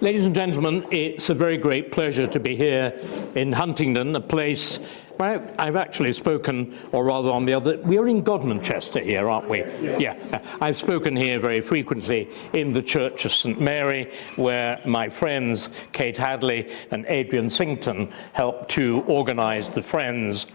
Ladies and gentlemen, it's a very great pleasure to be here in Huntingdon, a place where I've actually spoken, or rather on the other, we're in Godmanchester here, aren't we? Yeah. I've spoken here very frequently in the Church of St. Mary, where my friends Kate Hadley and Adrian Sington helped to organise the Friends,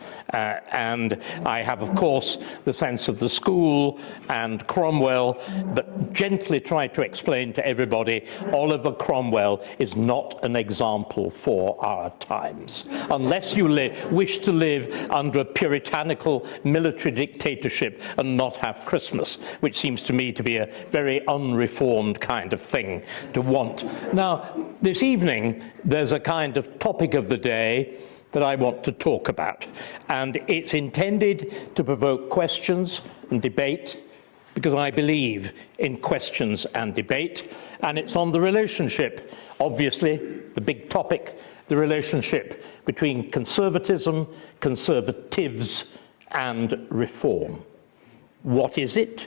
and I have, of course, the sense of the school and Cromwell, but gently try to explain to everybody Oliver Cromwell is not an example for our times. Unless you wish to live under a puritanical military dictatorship and not have Christmas, which seems to me to be a very unreformed kind of thing to want. Now, this evening, there's a kind of topic of the day that I want to talk about, and it's intended to provoke questions and debate, because I believe in questions and debate, and it's on the relationship, obviously, the big topic, the relationship between conservatism, conservatives, and reform. What is it?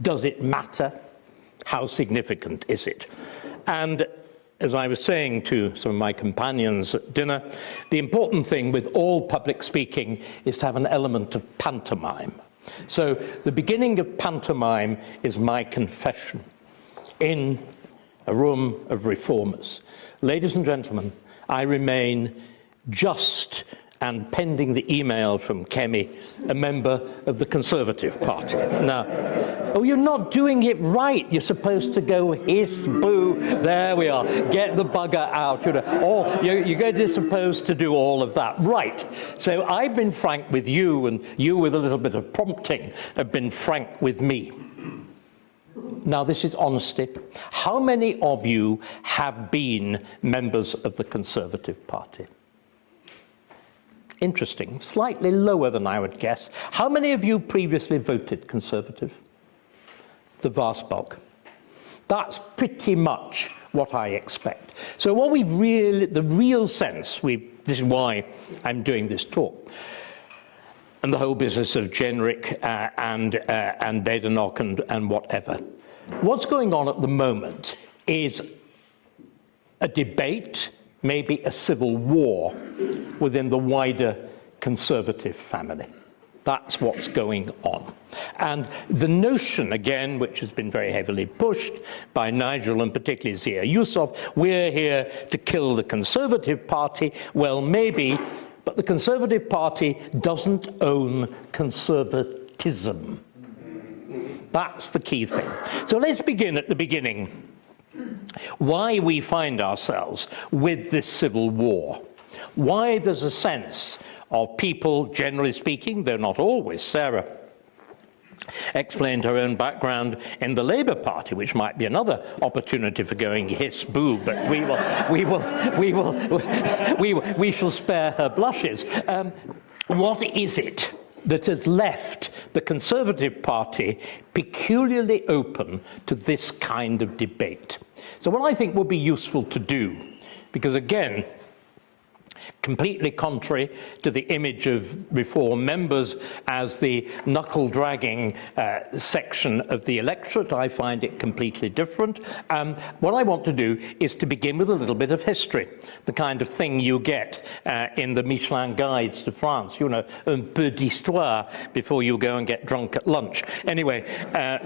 Does it matter? How significant is it? And as I was saying to some of my companions at dinner, the important thing with all public speaking is to have an element of pantomime. So the beginning of pantomime is my confession in a room of reformers. Ladies and gentlemen, I remain just, and pending the email from Kemi, a member of the Conservative Party. Now, oh, you're not doing it right. You're supposed to go hiss, boo, there we are, get the bugger out, you know, you're supposed to do all of that. Right, so I've been frank with you, and you with a little bit of prompting have been frank with me. Now, this is honesty. How many of you have been members of the Conservative Party? Interesting, slightly lower than I would guess. How many of you previously voted Conservative? The vast bulk. That's pretty much what I expect. So what we've really, the real sense, this is why I'm doing this talk, and the whole business of generic and Badenoch and whatever. What's going on at the moment is a debate, maybe a civil war within the wider Conservative family. That's what's going on. And the notion, again, which has been very heavily pushed by Nigel and particularly Zia Yusuf, we're here to kill the Conservative Party. Well, maybe, but the Conservative Party doesn't own conservatism. That's the key thing. So let's begin at the beginning. Why we find ourselves with this civil war. Why there's a sense of people, generally speaking, though not always. Sarah explained her own background in the Labour Party, which might be another opportunity for going hiss boo, but we shall spare her blushes. What is it that has left the Conservative Party peculiarly open to this kind of debate? So what I think would be useful to do, because again, completely contrary to the image of Reform members as the knuckle-dragging section of the electorate, I find it completely different. What I want to do is to begin with a little bit of history, the kind of thing you get in the Michelin guides to France, you know, un peu d'histoire before you go and get drunk at lunch. Anyway,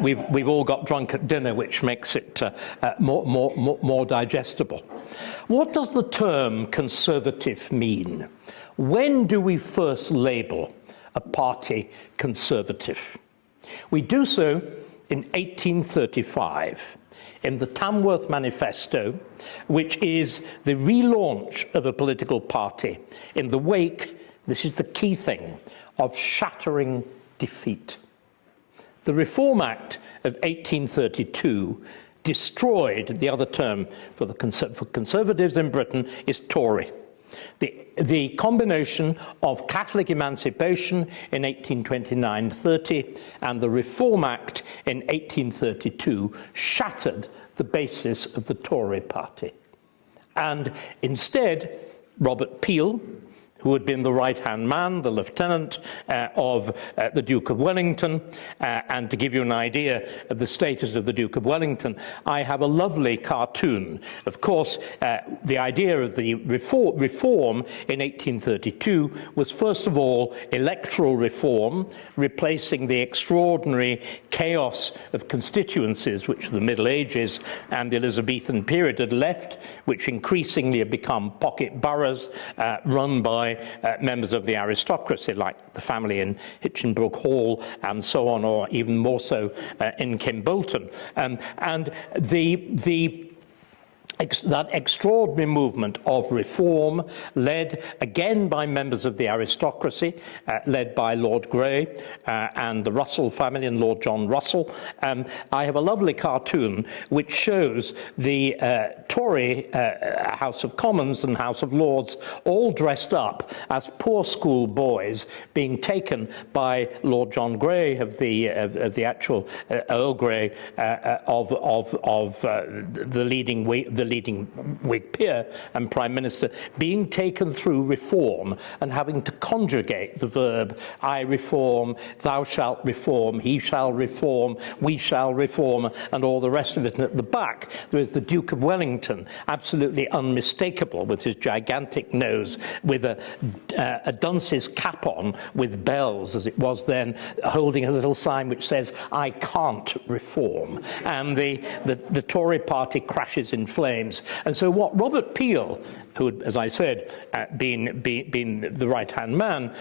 we've all got drunk at dinner, which makes it more digestible. What does the term conservative mean? When do we first label a party conservative? We do so in 1835 in the Tamworth Manifesto, which is the relaunch of a political party in the wake, this is the key thing, of shattering defeat. The Reform Act of 1832 destroyed, the other term for conservatives in Britain is Tory. The combination of Catholic emancipation in 1829-30 and the Reform Act in 1832 shattered the basis of the Tory party. And instead, Robert Peel, who had been the right-hand man, the lieutenant of the Duke of Wellington. And to give you an idea of the status of the Duke of Wellington, I have a lovely cartoon. Of course, the idea of the reform in 1832 was, first of all, electoral reform, replacing the extraordinary chaos of constituencies which the Middle Ages and the Elizabethan period had left, which increasingly have become pocket boroughs run by members of the aristocracy, like the family in Hinchinbrook Hall and so on, or even more so in Kimbolton. And that extraordinary movement of reform, led again by members of the aristocracy, led by Lord Grey and the Russell family and Lord John Russell. I have a lovely cartoon which shows the Tory House of Commons and House of Lords all dressed up as poor school boys being taken by Lord John Grey of the actual Earl Grey of the leading Whig peer and Prime Minister, being taken through reform and having to conjugate the verb I reform, thou shalt reform, he shall reform, we shall reform, and all the rest of it. And at the back there is the Duke of Wellington, absolutely unmistakable, with his gigantic nose, with a dunce's cap on with bells, as it was then, holding a little sign which says I can't reform. And the Tory party crashes in flames. And so what Robert Peel, who had, as I said, been the right-hand man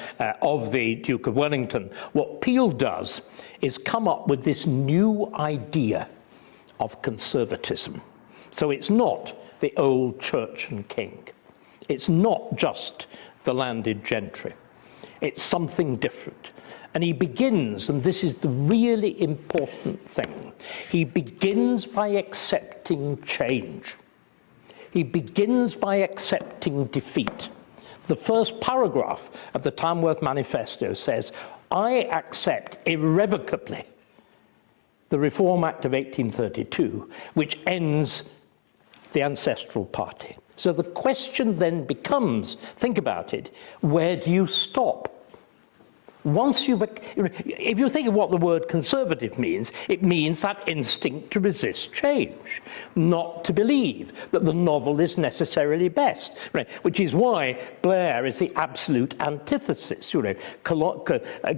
of the Duke of Wellington, what Peel does is come up with this new idea of conservatism. So it's not the old church and king. It's not just the landed gentry. It's something different. And he begins, and this is the really important thing, he begins by accepting change. He begins by accepting defeat. The first paragraph of the Tamworth Manifesto says, I accept irrevocably the Reform Act of 1832, which ends the ancestral party. So the question then becomes, think about it, where do you stop? Once you've, if you think of what the word conservative means, it means that instinct to resist change, not to believe that the novel is necessarily best, right? Which is why Blair is the absolute antithesis,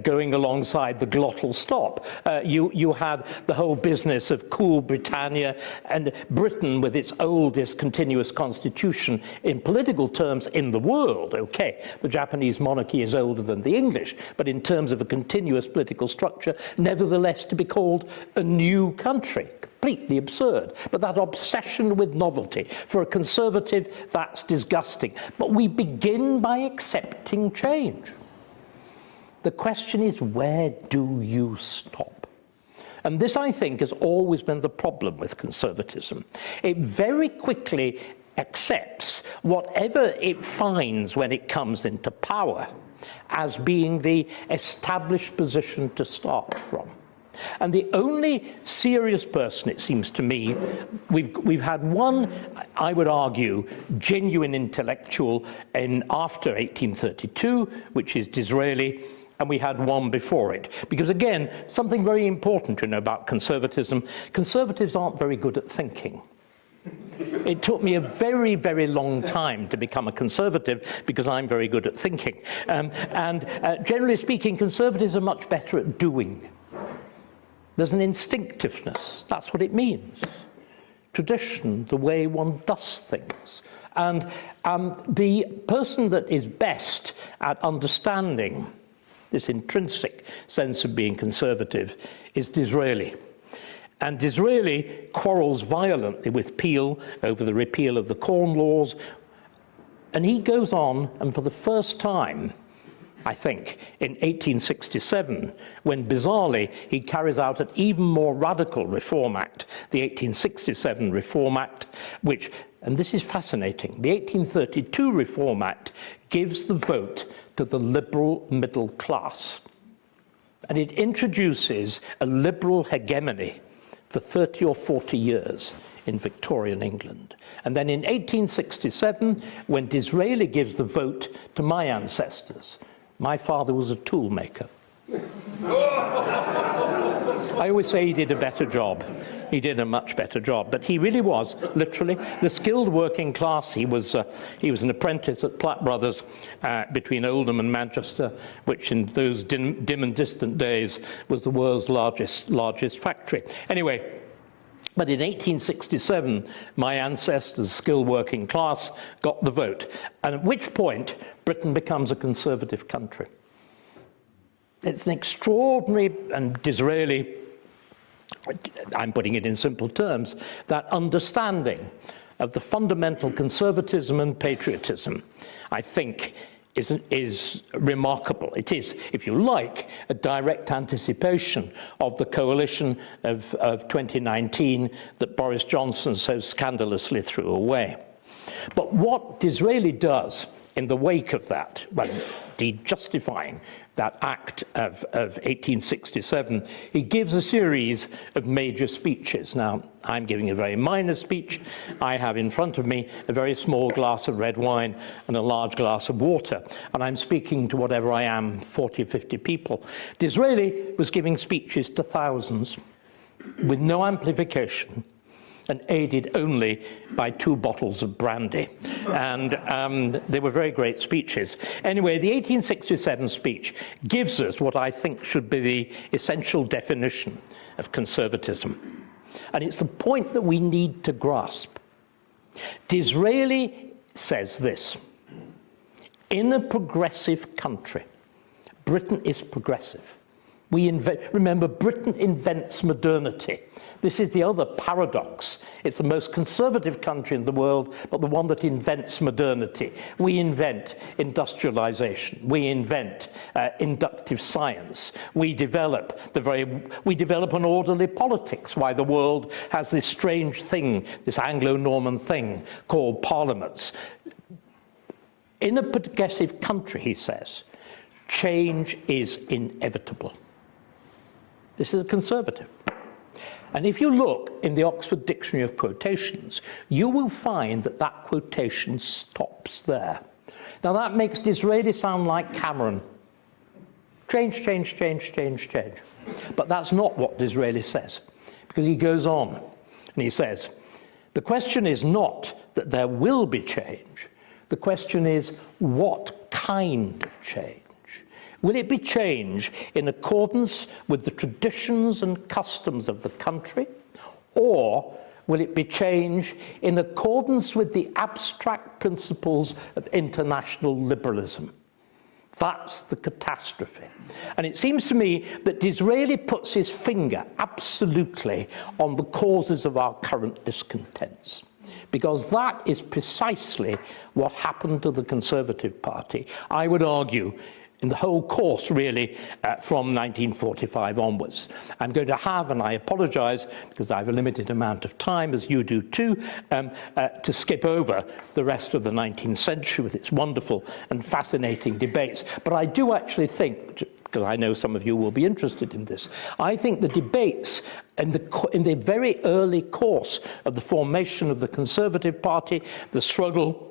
going alongside the glottal stop. You had the whole business of cool Britannia and Britain with its oldest continuous constitution in political terms in the world. Okay, the Japanese monarchy is older than the English, but in terms of a continuous political structure, nevertheless to be called a new country. Completely absurd. But that obsession with novelty, for a conservative, that's disgusting. But we begin by accepting change. The question is, where do you stop? And this, I think, has always been the problem with conservatism. It very quickly accepts whatever it finds when it comes into power as being the established position to start from. And the only serious person, it seems to me, we've had one, I would argue, genuine intellectual after 1832, which is Disraeli, and we had one before it. Because again, something very important to know about conservatism, conservatives aren't very good at thinking. It took me a very, very long time to become a conservative because I'm very good at thinking. Generally speaking, conservatives are much better at doing. There's an instinctiveness. That's what it means. Tradition, the way one does things. And the person that is best at understanding this intrinsic sense of being conservative is Disraeli. And Disraeli quarrels violently with Peel over the repeal of the Corn Laws. And he goes on, and for the first time, I think, in 1867, when bizarrely he carries out an even more radical Reform Act, the 1867 Reform Act, which, and this is fascinating, the 1832 Reform Act gives the vote to the liberal middle class. And it introduces a liberal hegemony for 30 or 40 years in Victorian England. And then in 1867, when Disraeli gives the vote to my ancestors, my father was a tool maker. I always say he did a better job. He did a much better job, but he really was, literally, the skilled working class. He was an apprentice at Platt Brothers between Oldham and Manchester, which in those dim and distant days was the world's largest factory. Anyway, but in 1867, my ancestors, skilled working class, got the vote, and at which point Britain becomes a conservative country. It's an extraordinary, and Disraeli, I'm putting it in simple terms, that understanding of the fundamental conservatism and patriotism, I think, is remarkable. It is, if you like, a direct anticipation of the coalition of 2019 that Boris Johnson so scandalously threw away. But what Disraeli does in the wake of that, well, indeed justifying that act of 1867, he gives a series of major speeches. Now, I'm giving a very minor speech. I have in front of me a very small glass of red wine and a large glass of water, and I'm speaking to whatever I am, 40 or 50 people. Disraeli was giving speeches to thousands with no amplification, and aided only by 2 bottles of brandy. And they were very great speeches. Anyway, the 1867 speech gives us what I think should be the essential definition of conservatism. And it's the point that we need to grasp. Disraeli says this: in a progressive country, Britain is progressive. Remember, Britain invents modernity. This is the other paradox. It's the most conservative country in the world, but the one that invents modernity. We invent industrialization. We invent inductive science. We develop an orderly politics. Why the world has this strange thing, this Anglo-Norman thing called parliaments. In a progressive country, he says, change is inevitable. This is a conservative. And if you look in the Oxford Dictionary of Quotations, you will find that that quotation stops there. Now that makes Disraeli sound like Cameron. Change, change, change, change, change. But that's not what Disraeli says, because he goes on and he says, the question is not that there will be change. The question is, what kind of change? Will it be change in accordance with the traditions and customs of the country, or will it be change in accordance with the abstract principles of international liberalism? That's the catastrophe. And it seems to me that Disraeli puts his finger absolutely on the causes of our current discontents, because that is precisely what happened to the Conservative Party, I would argue, in the whole course, really, from 1945 onwards. I'm going to have, and I apologize because I have a limited amount of time, as you do too, to skip over the rest of the 19th century with its wonderful and fascinating debates. But I do actually think, because I know some of you will be interested in this, I think the debates in the very early course of the formation of the Conservative Party, the struggle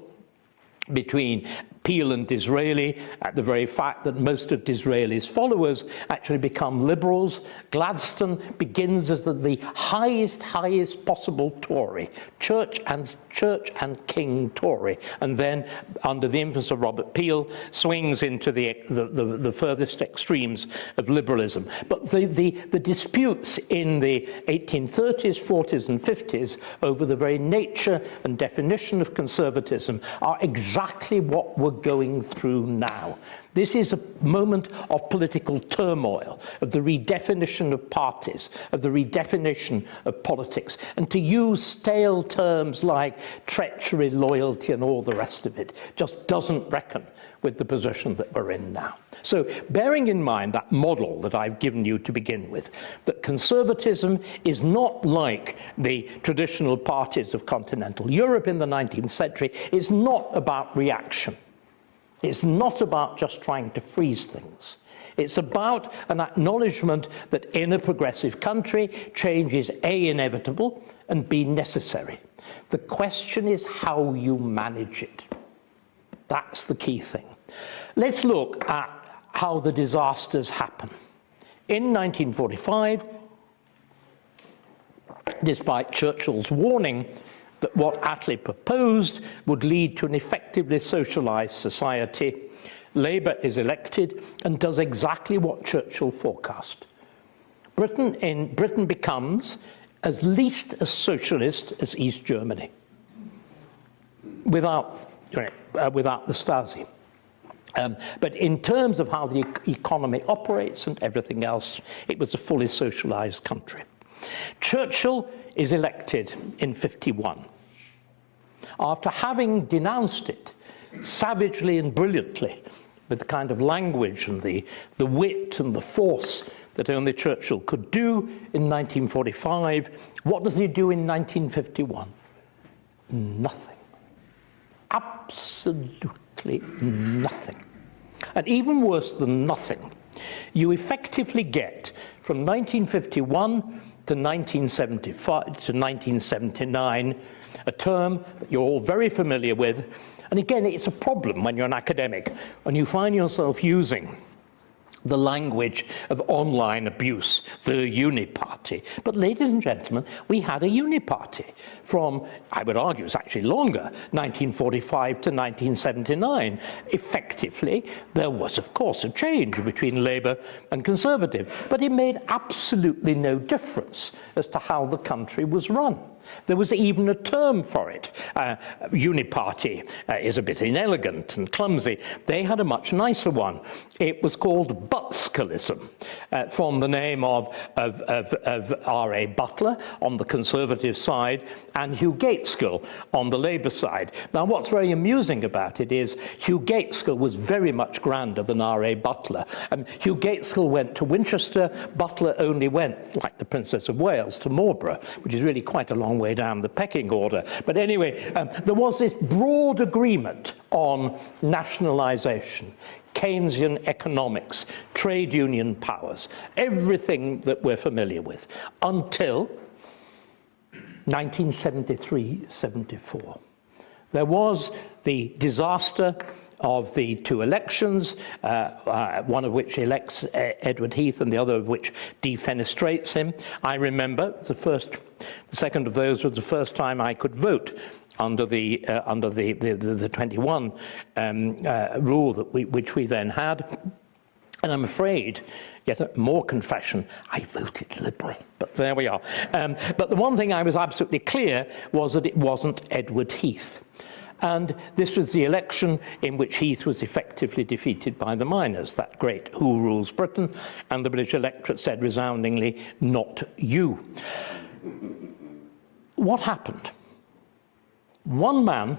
between Peel and Disraeli, at the very fact that most of Disraeli's followers actually become liberals. Gladstone begins as the highest possible Tory, church and king Tory, and then under the influence of Robert Peel swings into the furthest extremes of liberalism. But the disputes in the 1830s, 40s and 50s over the very nature and definition of conservatism are exactly what we're going through now. This is a moment of political turmoil, of the redefinition of parties, of the redefinition of politics. And to use stale terms like treachery, loyalty, and all the rest of it just doesn't reckon with the position that we're in now. So bearing in mind that model that I've given you to begin with, that conservatism is not like the traditional parties of continental Europe in the 19th century. It's not about reaction. It's not about just trying to freeze things. It's about an acknowledgement that in a progressive country, change is A, inevitable, and be necessary. The question is how you manage it. That's the key thing. Let's look at how the disasters happen. In 1945, despite Churchill's warning that what Attlee proposed would lead to an effectively socialized society, Labour is elected and does exactly what Churchill forecast. Britain becomes as least as socialist as East Germany, without the Stasi. But in terms of how the economy operates and everything else, it was a fully socialized country. Churchill is elected in 51. After having denounced it savagely and brilliantly, with the kind of language and the wit and the force that only Churchill could do in 1945, what does he do in 1951? Nothing. Absolutely nothing. And even worse than nothing, you effectively get from 1951 to 1975 to 1979 a term that you're all very familiar with. And again, it's a problem when you're an academic and you find yourself using the language of online abuse, the uniparty. But ladies and gentlemen, we had a uniparty from, I would argue it's actually longer, 1945 to 1979. Effectively, there was of course a change between Labour and Conservative, but it made absolutely no difference as to how the country was run. There was even a term for it. Uniparty is a bit inelegant and clumsy. They had a much nicer one. It was called Buttscalism, from the name of R.A. Butler on the Conservative side and Hugh Gaitskell on the Labour side. Now, what's very amusing about it is Hugh Gaitskell was very much grander than R.A. Butler. Hugh Gaitskell went to Winchester. Butler only went, like the Princess of Wales, to Marlborough, which is really quite a long way down the pecking order. But anyway, there was this broad agreement on nationalisation, Keynesian economics, trade union powers, everything that we're familiar with, until 1973-74. There was the disaster of the two elections, one of which elects Edward Heath and the other of which defenestrates him. I remember the second of those was the first time I could vote under the 21 rule which we then had. And I'm afraid, yet more confession, I voted Liberal, but there we are. But the one thing I was absolutely clear was that it wasn't Edward Heath. And this was the election in which Heath was effectively defeated by the miners, that great Who Rules Britain, and the British electorate said resoundingly, not you. What happened? One man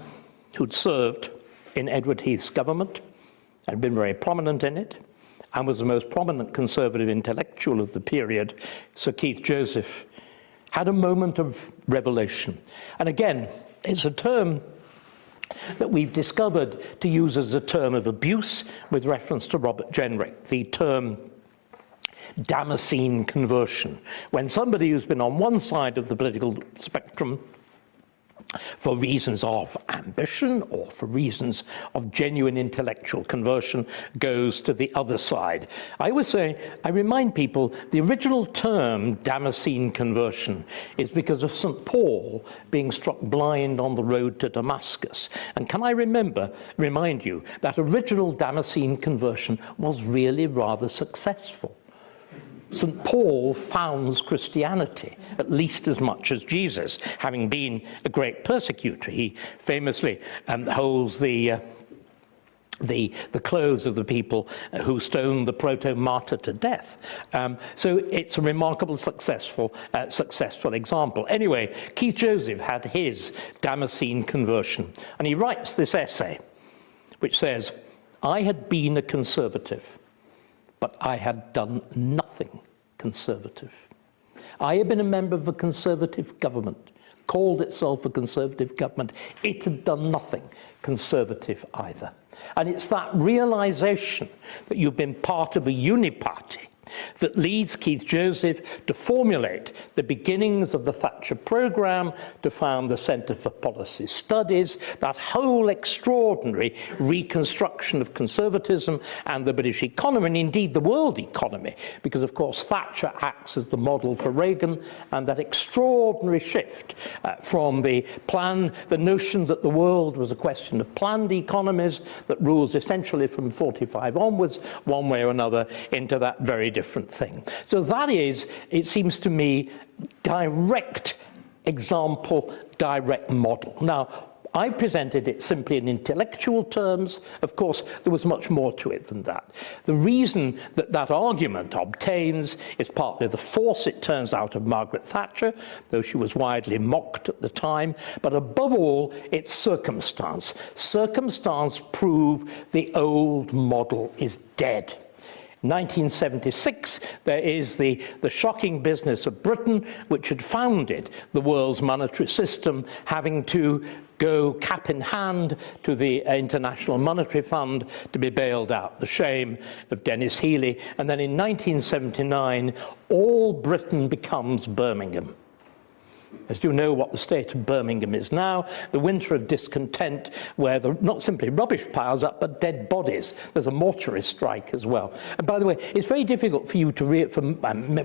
who'd served in Edward Heath's government, had been very prominent in it, and was the most prominent Conservative intellectual of the period, Sir Keith Joseph, had a moment of revelation. And again, it's a term that we've discovered to use as a term of abuse with reference to Robert Jenrick, the term Damascene conversion. When somebody who's been on one side of the political spectrum for reasons of ambition or for reasons of genuine intellectual conversion goes to the other side. I always say, I remind people, the original term Damascene conversion is because of St. Paul being struck blind on the road to Damascus. And can I remind you, that original Damascene conversion was really rather successful. St. Paul founds Christianity at least as much as Jesus, having been a great persecutor. He famously holds the clothes of the people who stoned the proto-martyr to death. So it's a remarkable successful example. Anyway, Keith Joseph had his Damascene conversion, and he writes this essay, which says, I had been a conservative, but I had done nothing conservative. I had been a member of a conservative government, called itself a conservative government. It had done nothing conservative either. And it's that realization that you've been part of a uniparty that leads Keith Joseph to formulate the beginnings of the Thatcher programme, to found the Centre for Policy Studies, that whole extraordinary reconstruction of conservatism and the British economy, and indeed the world economy, because of course Thatcher acts as the model for Reagan, and that extraordinary shift from the notion that the world was a question of planned economies that rules essentially from 45 onwards, one way or another, into that very different thing. So that is, it seems to me, direct example, direct model. Now, I presented it simply in intellectual terms. Of course, there was much more to it than that. The reason that that argument obtains is partly the force, it turns out, of Margaret Thatcher, though she was widely mocked at the time, but above all, its circumstance. Circumstance prove the old model is dead. 1976, there is the shocking business of Britain, which had founded the world's monetary system, having to go cap in hand to the International Monetary Fund to be bailed out. The shame of Dennis Healey. And then in 1979, all Britain becomes Birmingham. As you know what the state of Birmingham is now, the winter of discontent, where not simply rubbish piles up, but dead bodies. There's a mortuary strike as well. And by the way, it's very difficult for you to read,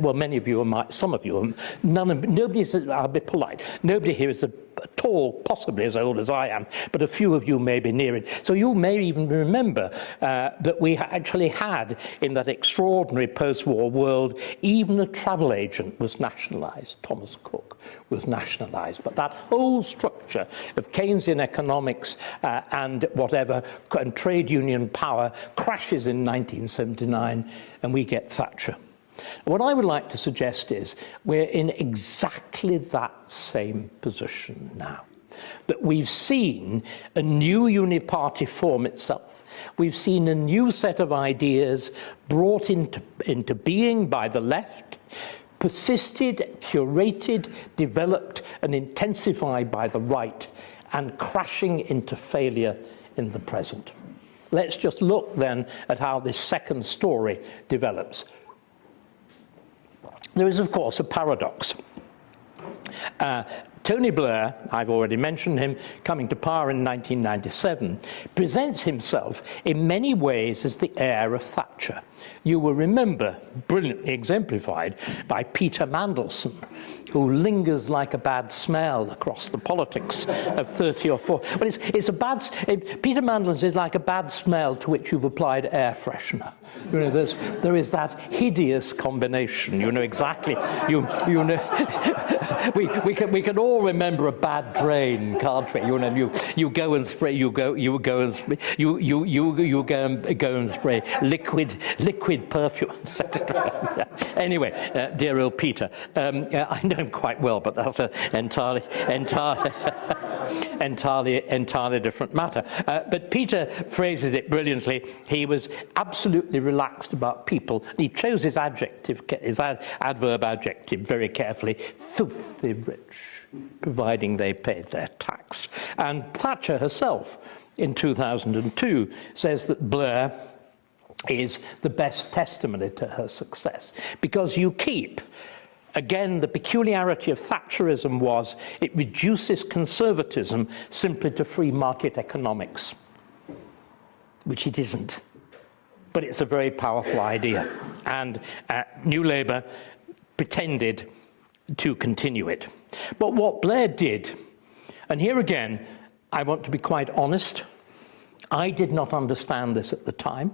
well, many of you, some of you, nobody's, I'll be polite, nobody here is at all possibly as old as I am, but a few of you may be near it. So you may even remember that we actually had, in that extraordinary post-war world, even a travel agent was nationalised. Thomas Cook was nationalised. But that whole structure of Keynesian economics and whatever, and trade union power crashes in 1979, and we get Thatcher. What I would like to suggest is we're in exactly that same position now, that we've seen a new uniparty form itself. We've seen a new set of ideas brought into being by the left, persisted, curated, developed, and intensified by the right, and crashing into failure in the present. Let's just look then at how this second story develops. There is, of course, a paradox. Tony Blair, I've already mentioned him, coming to power in 1997, presents himself in many ways as the heir of Thatcher. You will remember, brilliantly exemplified by Peter Mandelson, who lingers like a bad smell across the politics of 30 or 40. But it's a bad, Peter Mandelson is like a bad smell to which you've applied air freshener. You know, there is that hideous combination. You know exactly. You know, we can all remember a bad drain, can't we? You know, you go and spray. You go and spray. You go and spray liquid perfume. Anyway, dear old Peter, I know him quite well, but that's an entirely different matter. But Peter phrases it brilliantly. He was absolutely relaxed about people. He chose his adjective, his adverb adjective very carefully. Filthy rich, providing they paid their tax. And Thatcher herself, in 2002, says that Blair is the best testimony to her success, because you keep. Again, the peculiarity of Thatcherism was it reduces conservatism simply to free market economics, which it isn't. But it's a very powerful idea. And New Labour pretended to continue it. But what Blair did, and here again, I want to be quite honest, I did not understand this at the time.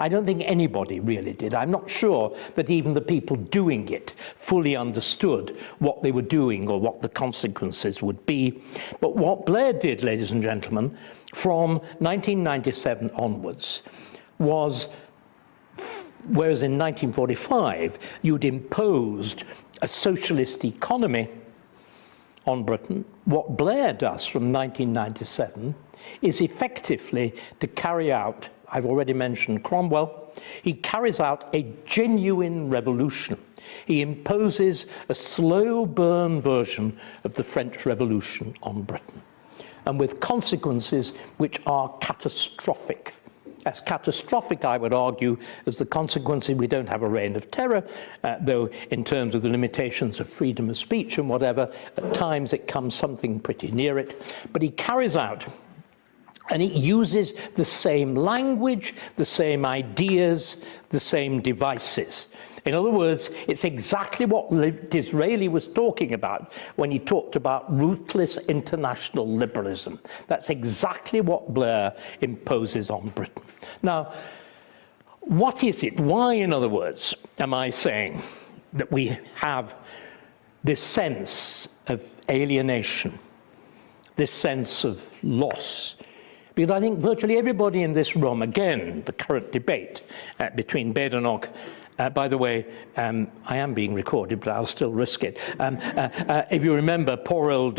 I don't think anybody really did. I'm not sure that even the people doing it fully understood what they were doing or what the consequences would be. But what Blair did, ladies and gentlemen, from 1997 onwards was, whereas in 1945 you'd imposed a socialist economy on Britain, what Blair does from 1997 is effectively to carry out, I've already mentioned Cromwell, he carries out a genuine revolution. He imposes a slow burn version of the French Revolution on Britain, and with consequences which are catastrophic. as catastrophic, I would argue, as the consequences. We don't have a reign of terror, though in terms of the limitations of freedom of speech and whatever, at times it comes something pretty near it. But he carries out, and it uses the same language, the same ideas, the same devices. In other words, it's exactly what Disraeli was talking about when he talked about ruthless international liberalism. That's exactly what Blair imposes on Britain. Now, what is it? Why, in other words, am I saying that we have this sense of alienation, this sense of loss? Because I think virtually everybody in this room, again, the current debate between Badenoch, by the way, I am being recorded, but I'll still risk it. If you remember, poor old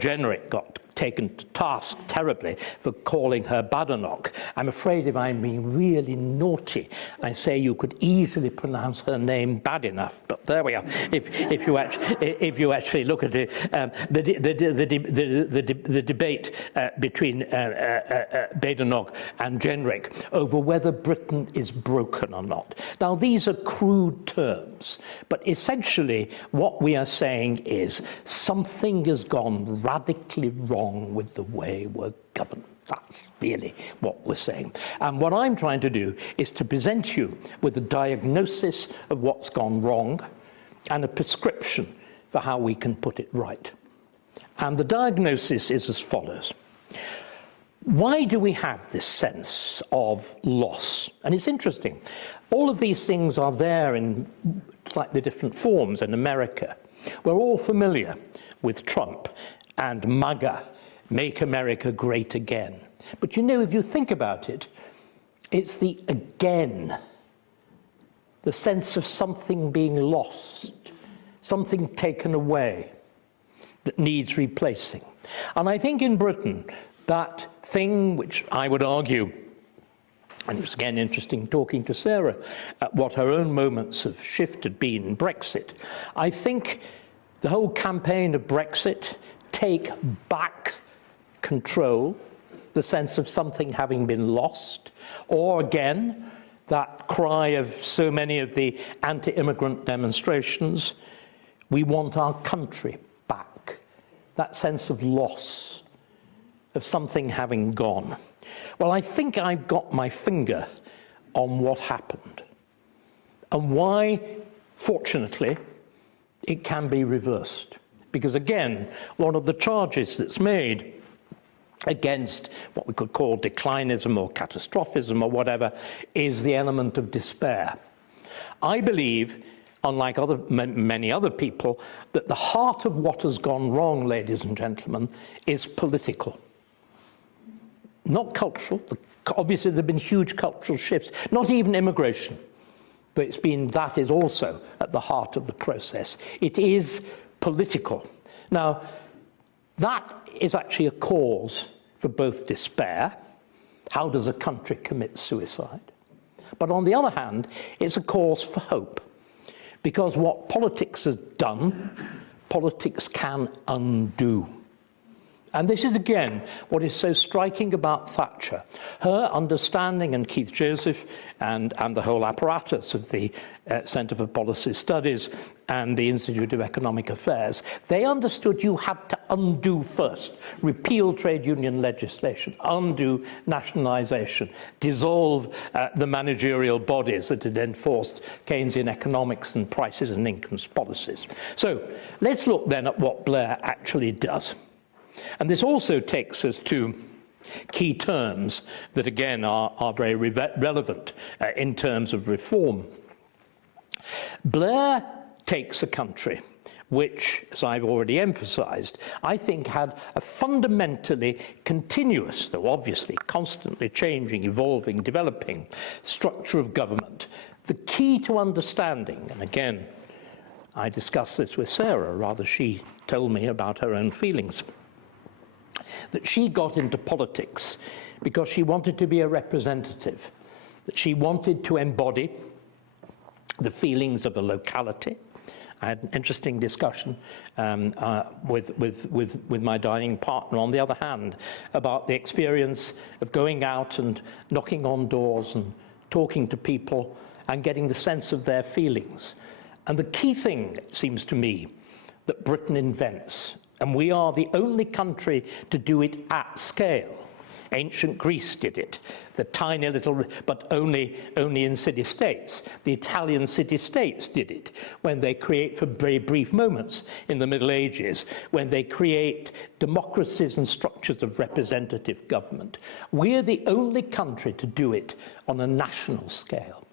Jenrick got taken to task terribly for calling her Badenoch. I'm afraid if I'm being really naughty, I say you could easily pronounce her name bad enough, but there we are. If you actually look at it, the debate between Badenoch and Jenrick over whether Britain is broken or not. Now, these are crude terms, but essentially what we are saying is something has gone radically wrong with the way we're governed. That's really what we're saying. And what I'm trying to do is to present you with a diagnosis of what's gone wrong and a prescription for how we can put it right. And the diagnosis is as follows. Why do we have this sense of loss? And it's interesting. All of these things are there in slightly different forms in America. We're all familiar with Trump and MAGA, Make America Great Again. But you know, if you think about it, it's the again, the sense of something being lost, something taken away that needs replacing. And I think in Britain, that thing which I would argue, and it was again interesting talking to Sarah at what her own moments of shift had been in Brexit, I think the whole campaign of Brexit, take back control, the sense of something having been lost, or again, that cry of so many of the anti-immigrant demonstrations, we want our country back, that sense of loss, of something having gone. Well, I think I've got my finger on what happened and why, fortunately, it can be reversed. Because again, one of the charges that's made against what we could call declinism or catastrophism or whatever is the element of despair. I believe, unlike many other people, that the heart of what has gone wrong, ladies and gentlemen, is political, not cultural. Obviously, there have been huge cultural shifts, not even immigration, but that is also at the heart of the process. It is political. Now, that is actually a cause for both despair. How does a country commit suicide? But on the other hand, it's a cause for hope. Because what politics has done, politics can undo. And this is, again, what is so striking about Thatcher. Her understanding, and Keith Joseph and the whole apparatus of the Centre for Policy Studies and the Institute of Economic Affairs, they understood you had to undo first, repeal trade union legislation, undo nationalisation, dissolve the managerial bodies that had enforced Keynesian economics and prices and incomes policies. So let's look then at what Blair actually does. And this also takes us to key terms that, again, are very relevant in terms of reform. Blair takes a country which, as I've already emphasized, I think had a fundamentally continuous, though obviously constantly changing, evolving, developing structure of government. The key to understanding, and again, I discussed this with Sarah, rather she told me about her own feelings, that she got into politics because she wanted to be a representative, that she wanted to embody the feelings of a locality I had an interesting discussion with my dining partner, on the other hand, about the experience of going out and knocking on doors and talking to people and getting the sense of their feelings. And the key thing, it seems to me, that Britain invents, and we are the only country to do it at scale. Ancient Greece did it, the tiny little, but only in city-states. The Italian city-states did it when they create, for very brief moments in the Middle Ages, when they create democracies and structures of representative government. We're the only country to do it on a national scale,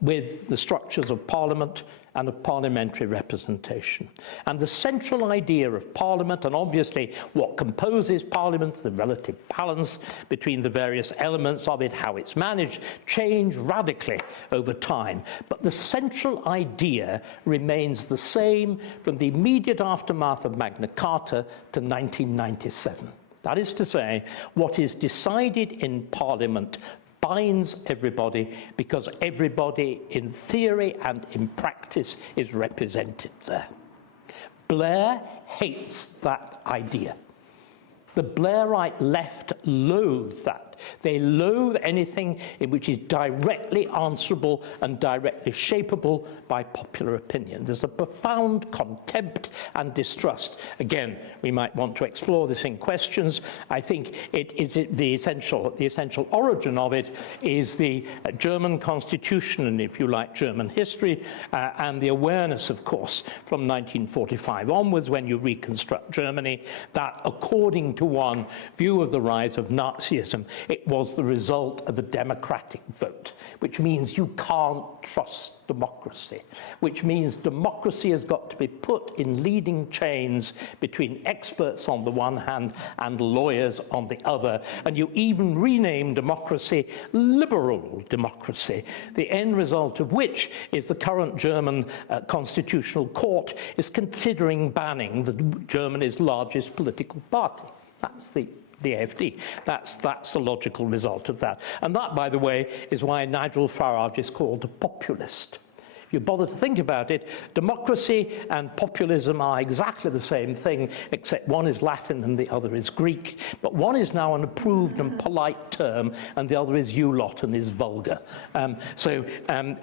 with the structures of Parliament and of parliamentary representation. And the central idea of Parliament, and obviously what composes Parliament, the relative balance between the various elements of it, how it's managed, change radically over time. But the central idea remains the same from the immediate aftermath of Magna Carta to 1997. That is to say, what is decided in Parliament binds everybody, because everybody in theory and in practice is represented there. Blair hates that idea. The Blairite left loathe that. They loathe anything in which is directly answerable and directly shapeable by popular opinion. There's a profound contempt and distrust. Again, we might want to explore this in questions. I think the essential origin of it is the German constitution, and if you like, German history, and the awareness, of course, from 1945 onwards, when you reconstruct Germany, that according to one view of the rise of Nazism, it was the result of a democratic vote, which means you can't trust democracy, which means democracy has got to be put in leading chains between experts on the one hand and lawyers on the other. And you even rename democracy liberal democracy, the end result of which is the current German constitutional court is considering banning Germany's largest political party. That's the AfD. That's the logical result of that. And that, by the way, is why Nigel Farage is called a populist. If you bother to think about it, democracy and populism are exactly the same thing, except one is Latin and the other is Greek. But one is now an approved and polite term, and the other is you lot and is vulgar.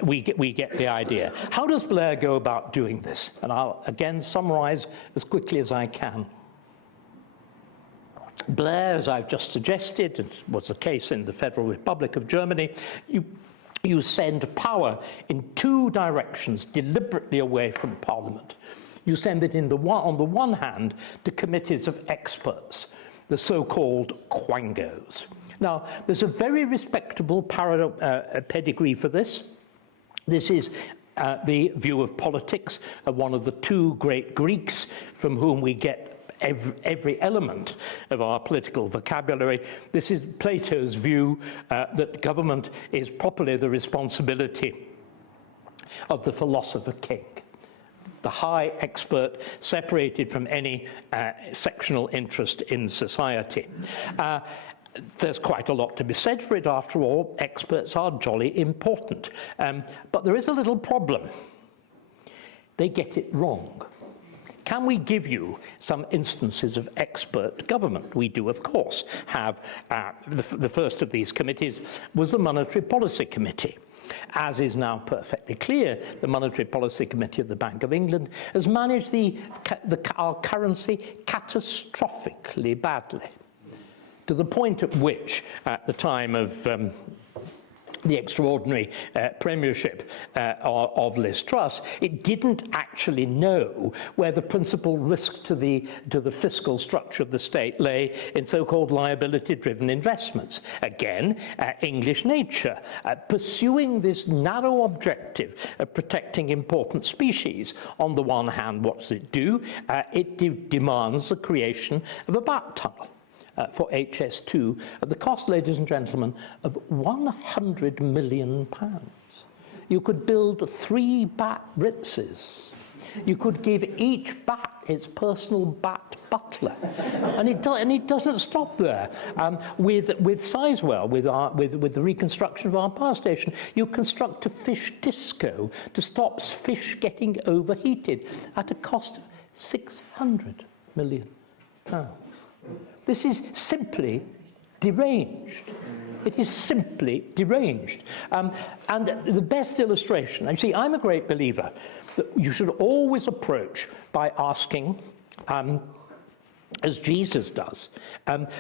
We get the idea. How does Blair go about doing this? And I'll again summarize as quickly as I can. Blair, as I've just suggested, it was the case in the Federal Republic of Germany, you send power in two directions deliberately away from Parliament. You send it on the one hand to committees of experts, the so-called quangos. Now, there's a very respectable pedigree for this. This is the view of politics of one of the two great Greeks from whom we get every element of our political vocabulary. This is Plato's view that government is properly the responsibility of the philosopher king, the high expert separated from any sectional interest in society. There's quite a lot to be said for it. After all, experts are jolly important. But there is a little problem. They get it wrong. Can we give you some instances of expert government? We do, of course, have the first of these committees was the Monetary Policy Committee. As is now perfectly clear, the Monetary Policy Committee of the Bank of England has managed our currency catastrophically badly, to the point at which, at the time of the extraordinary premiership of Liz Truss, it didn't actually know where the principal risk to the fiscal structure of the state lay in so-called liability-driven investments. Again, English nature, pursuing this narrow objective of protecting important species. On the one hand, what does it do? It demands the creation of a bat tunnel for HS2 at the cost, ladies and gentlemen, of £100 million. You could build 3 bat Ritzes You could give each bat its personal bat butler, and it doesn't stop there. With Sizewell, with the reconstruction of our power station, you construct a fish disco to stop fish getting overheated at a cost of £600 million. This is simply deranged. It is simply deranged. And the best illustration, and see, I'm a great believer that you should always approach by asking, as Jesus does.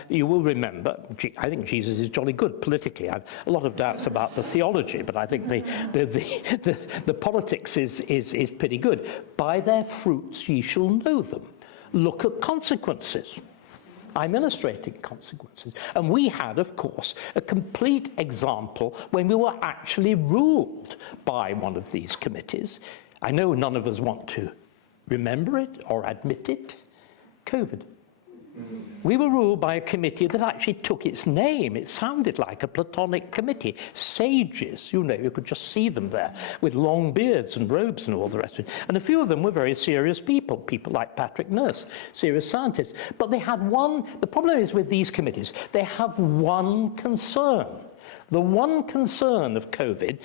You will remember, I think Jesus is jolly good politically. I have a lot of doubts about the theology, but I think the politics is pretty good. By their fruits ye shall know them. Look at consequences. I'm illustrating consequences. And we had, of course, a complete example when we were actually ruled by one of these committees. I know none of us want to remember it or admit it. COVID. We were ruled by a committee that actually took its name. It sounded like a Platonic committee. Sages, you know, you could just see them there with long beards and robes and all the rest of it. And a few of them were very serious people, people like Patrick Nurse, serious scientists. But they had one, the problem is with these committees, they have one concern. The one concern of COVID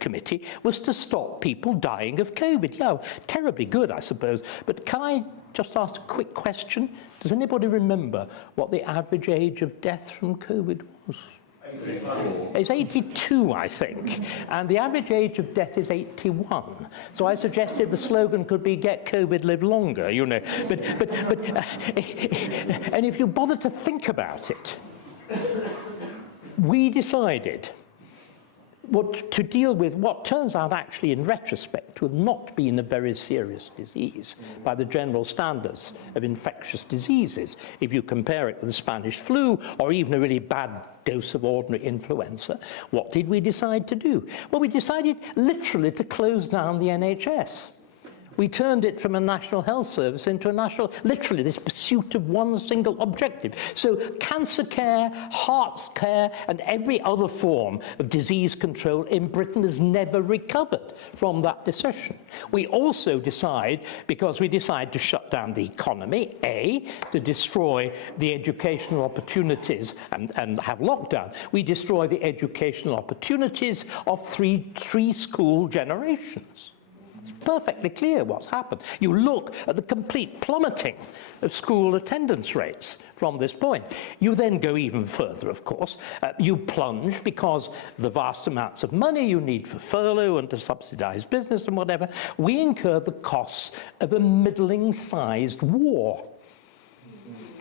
committee was to stop people dying of COVID. Yeah, terribly good, I suppose. But can I just ask a quick question? Does anybody remember what the average age of death from COVID was? 84. It's 82, I think. And the average age of death is 81. So I suggested the slogan could be "Get COVID, live longer," you know. And if you bother to think about it, we decided to deal with what turns out actually in retrospect to have not been a very serious disease by the general standards of infectious diseases. If you compare it with the Spanish flu or even a really bad dose of ordinary influenza, what did we decide to do? Well, we decided literally to close down the NHS. We turned it from a national health service into a national, literally this pursuit of one single objective. So cancer care, heart care, and every other form of disease control in Britain has never recovered from that decision. We also decide, because we decide to shut down the economy, A, to destroy the educational opportunities and have lockdown. We destroy the educational opportunities of three school generations. It's perfectly clear what's happened. You look at the complete plummeting of school attendance rates from this point. You then go even further, of course. You plunge because the vast amounts of money you need for furlough and to subsidize business and whatever. We incur the costs of a middling-sized war.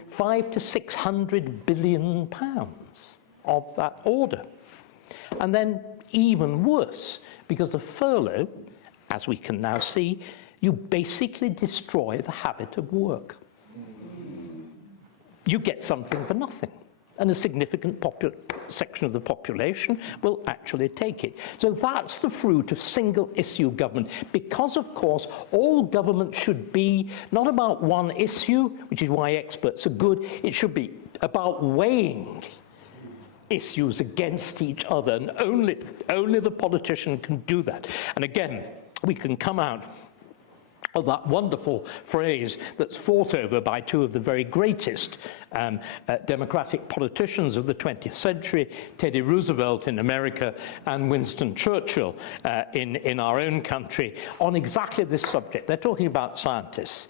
500 to 600 billion pounds of that order. And then even worse, because of furlough, as we can now see, you basically destroy the habit of work. You get something for nothing, and a significant section of the population will actually take it. So that's the fruit of single-issue government, because, of course, all government should be not about one issue, which is why experts are good. It should be about weighing issues against each other, and only the politician can do that. And again, we can come out of that wonderful phrase that's fought over by two of the very greatest democratic politicians of the 20th century, Teddy Roosevelt in America and Winston Churchill in our own country, on exactly this subject. They're talking about scientists.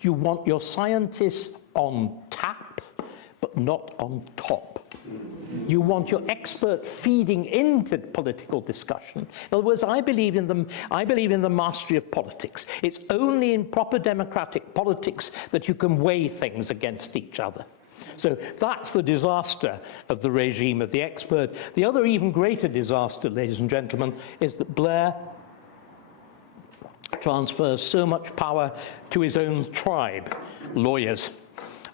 You want your scientists on tap, but not on top. You want your expert feeding into political discussion. In other words, I believe in the mastery of politics. It's only in proper democratic politics that you can weigh things against each other. So that's the disaster of the regime of the expert. The other even greater disaster, ladies and gentlemen, is that Blair transfers so much power to his own tribe, lawyers.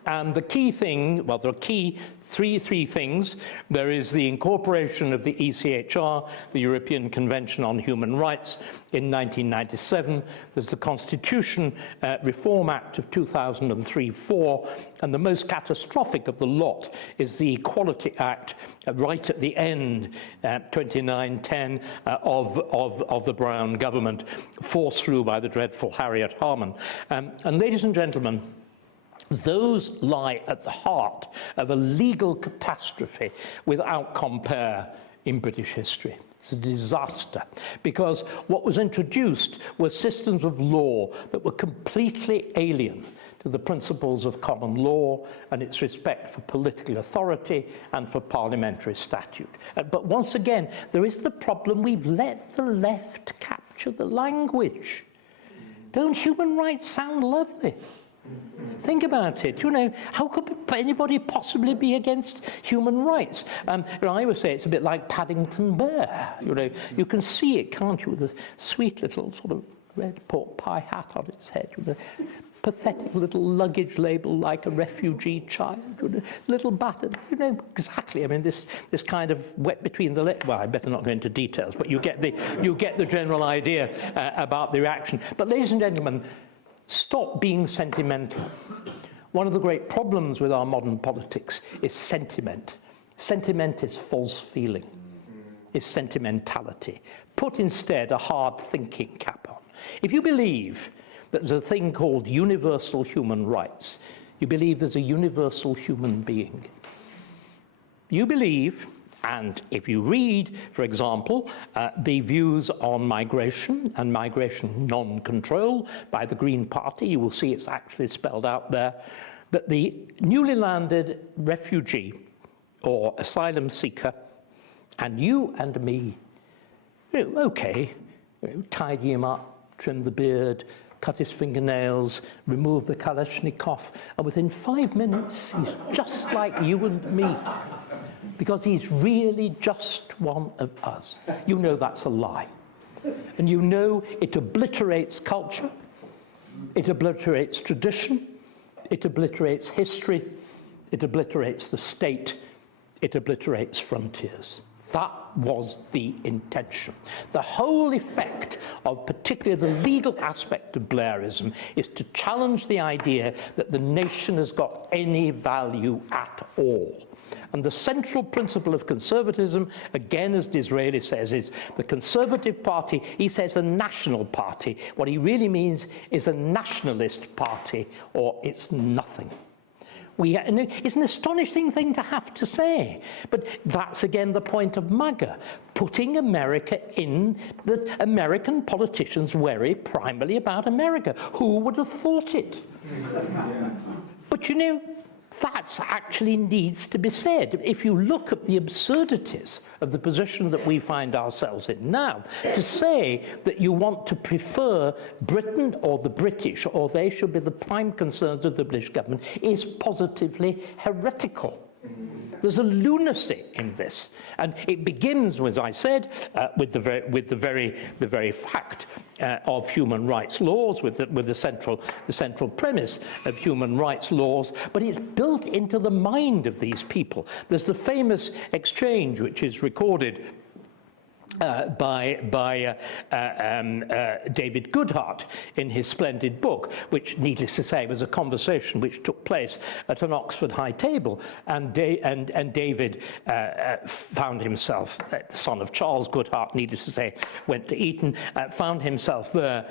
And the key thing, well, there are three things. There is the incorporation of the ECHR, the European Convention on Human Rights, in 1997. There's the Constitution Reform Act of 2003-4, and the most catastrophic of the lot is the Equality Act right at the end, 2910, of the Brown government, forced through by the dreadful Harriet Harman. And ladies and gentlemen, those lie at the heart of a legal catastrophe without compare in British history. It's a disaster, because what was introduced were systems of law that were completely alien to the principles of common law and its respect for political authority and for parliamentary statute. But once again, there is the problem: we've let the left capture the language. Don't human rights sound lovely? Think about it. You know, how could anybody possibly be against human rights? You know, I would say it's a bit like Paddington Bear. You know, you can see it, can't you, with a sweet little sort of red pork pie hat on its head, with a pathetic little luggage label like a refugee child, with a little battered, you know, exactly. I mean, this kind of wet between the legs. Well, I better not go into details, but you get the general idea about the reaction. But ladies and gentlemen, stop being sentimental. One of the great problems with our modern politics is sentiment. Sentiment is false feeling, is sentimentality. Put instead a hard thinking cap on. If you believe that there's a thing called universal human rights, you believe there's a universal human being. You believe, and if you read, for example, the views on migration and migration non-control by the Green Party, you will see it's actually spelled out there, that the newly landed refugee or asylum seeker, and you and me, you know, okay, you know, tidy him up, trim the beard, cut his fingernails, remove the Kalashnikov, and within 5 minutes, he's just like you and me, because he's really just one of us. You know that's a lie. And you know it obliterates culture, it obliterates tradition, it obliterates history, it obliterates the state, it obliterates frontiers. That was the intention. The whole effect of particularly the legal aspect of Blairism is to challenge the idea that the nation has got any value at all. And the central principle of conservatism, again, as Disraeli says, is the Conservative Party, he says a national party. What he really means is a nationalist party, or it's nothing. It's an astonishing thing to have to say, but that's again the point of MAGA, putting America in, the American politicians worry primarily about America. Who would have thought it? But you know, that actually needs to be said. If you look at the absurdities of the position that we find ourselves in now, to say that you want to prefer Britain or the British, or they should be the prime concerns of the British government, is positively heretical. There's a lunacy in this, and it begins, as I said, with the very fact of human rights laws, with the central premise of human rights laws. But it's built into the mind of these people. There's the famous exchange, which is recorded by David Goodhart in his splendid book, which, needless to say, was a conversation which took place at an Oxford high table, and David found himself, the son of Charles Goodhart, needless to say, went to Eton, found himself there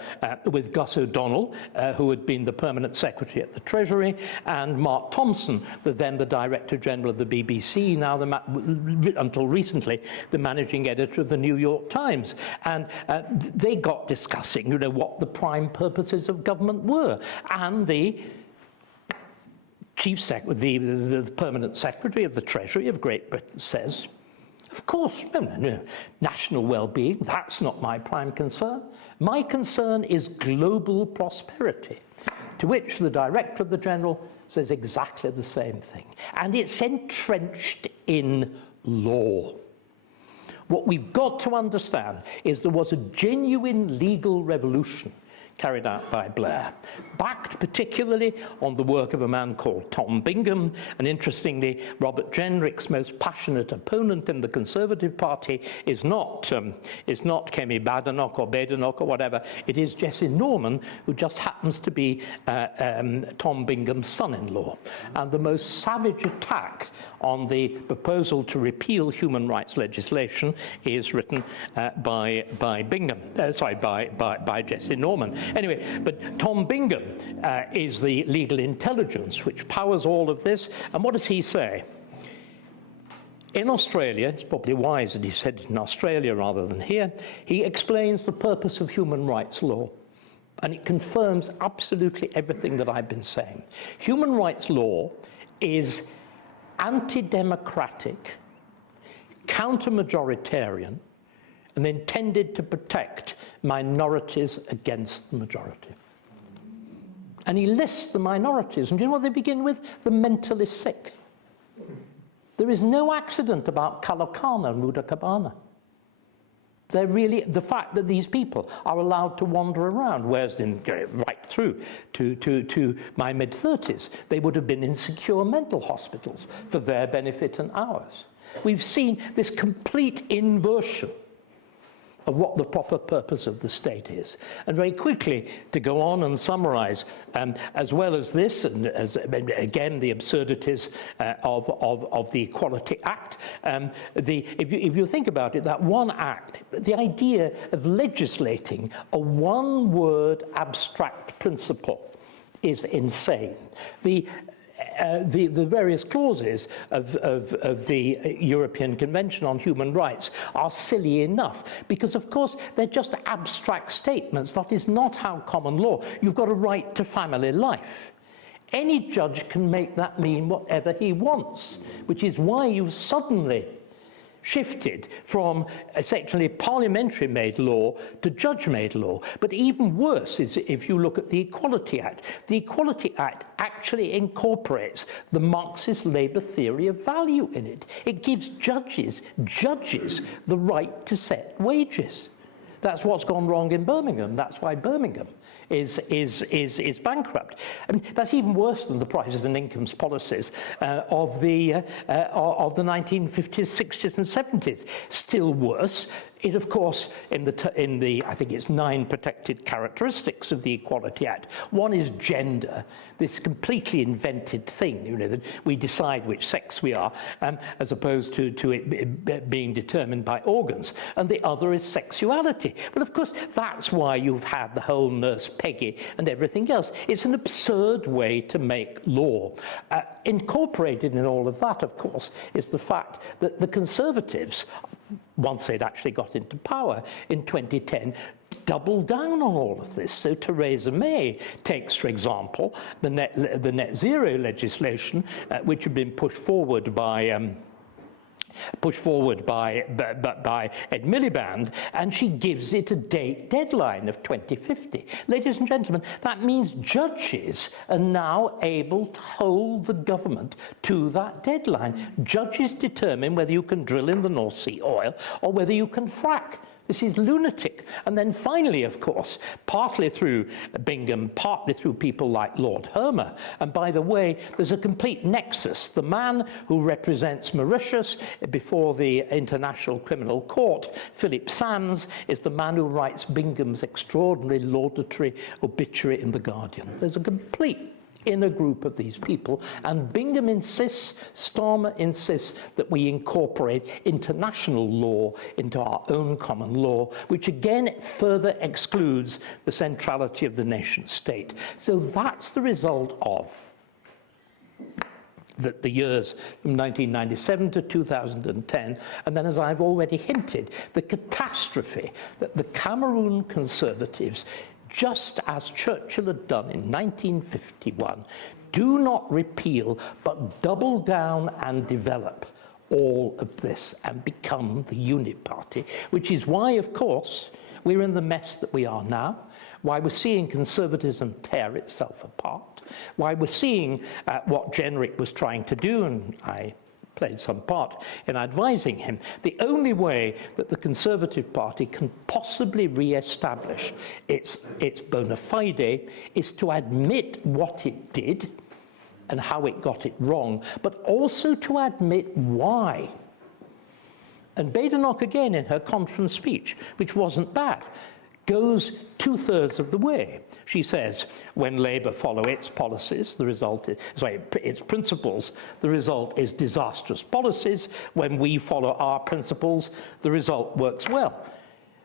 with Gus O'Donnell, who had been the permanent secretary at the Treasury, and Mark Thompson, then the Director General of the BBC, now until recently the managing editor of the New York Times, and they got discussing, you know, what the prime purposes of government were, and the the permanent secretary of the Treasury of Great Britain says, of course, no, national well-being, that's not my prime concern. My concern is global prosperity, to which the Director of the General says exactly the same thing, and it's entrenched in law. What we've got to understand is there was a genuine legal revolution carried out by Blair, backed particularly on the work of a man called Tom Bingham, and interestingly, Robert Jenrick's most passionate opponent in the Conservative Party is not Kemi Badenoch or Badenoch or whatever, it is Jesse Norman, who just happens to be Tom Bingham's son-in-law. And the most savage attack on the proposal to repeal human rights legislation is written by Jesse Norman. Anyway, but Tom Bingham is the legal intelligence which powers all of this. And what does he say? In Australia, it's probably wise that he said it in Australia rather than here, he explains the purpose of human rights law. And it confirms absolutely everything that I've been saying. Human rights law is anti-democratic, counter-majoritarian, and intended to protect minorities against the majority. And he lists the minorities, and do you know what they begin with? The mentally sick. There is no accident about Kalokana and Mudakabana. They're really, the fact that these people are allowed to wander around, whereas in, right through to my mid-30s, they would have been in secure mental hospitals for their benefit and ours. We've seen this complete inversion of what the proper purpose of the state is. And very quickly, to go on and summarize, as well as this, and as, again, the absurdities of the Equality Act, if you think about it, that one act, the idea of legislating a one-word abstract principle is insane. The various clauses of the European Convention on Human Rights are silly enough because, of course, they're just abstract statements. That is not how common law. You've got a right to family life. Any judge can make that mean whatever he wants, which is why you've suddenly shifted from essentially parliamentary-made law to judge-made law. But even worse is if you look at the Equality Act. The Equality Act actually incorporates the Marxist labour theory of value in it. It gives judges the right to set wages. That's what's gone wrong in Birmingham. That's why Birmingham is bankrupt. I mean, that's even worse than the prices and incomes policies of the 1950s, 60s, and 70s. Still worse, it of course, in the I think it's 9 protected characteristics of the Equality Act. One is gender, this completely invented thing, you know, that we decide which sex we are, as opposed to it being determined by organs. And the other is sexuality. Well, of course, that's why you've had the whole Nurse Peggy and everything else. It's an absurd way to make law. Incorporated in all of that, of course, is the fact that the Conservatives, once they'd actually got into power in 2010, doubled down on all of this. So Theresa May takes, for example, the net zero legislation, which had been pushed forward by Ed Miliband, and she gives it a deadline of 2050. Ladies and gentlemen, that means judges are now able to hold the government to that deadline. Judges determine whether you can drill in the North Sea oil or whether you can frack. This is lunatic. And then finally, of course, partly through Bingham, partly through people like Lord Hermer. And by the way, there's a complete nexus. The man who represents Mauritius before the International Criminal Court, Philip Sands, is the man who writes Bingham's extraordinary laudatory obituary in The Guardian. There's a complete inner group of these people, and Bingham insists, Starmer insists, that we incorporate international law into our own common law, which again further excludes the centrality of the nation state. So that's the result of the years from 1997 to 2010, and then, as I've already hinted, the catastrophe that the Cameroon Conservatives, just as Churchill had done in 1951, do not repeal, but double down and develop all of this and become the unit party, which is why, of course, we're in the mess that we are now, why we're seeing conservatism tear itself apart, why we're seeing what Jenrick was trying to do, and I played some part in advising him. The only way that the Conservative Party can possibly re-establish its bona fide is to admit what it did and how it got it wrong, but also to admit why. And Badenoch, again, in her conference speech, which wasn't bad, goes 2/3 of the way. She says, when Labour follow its policies, the result is, its principles, the result is disastrous policies. When we follow our principles, the result works well.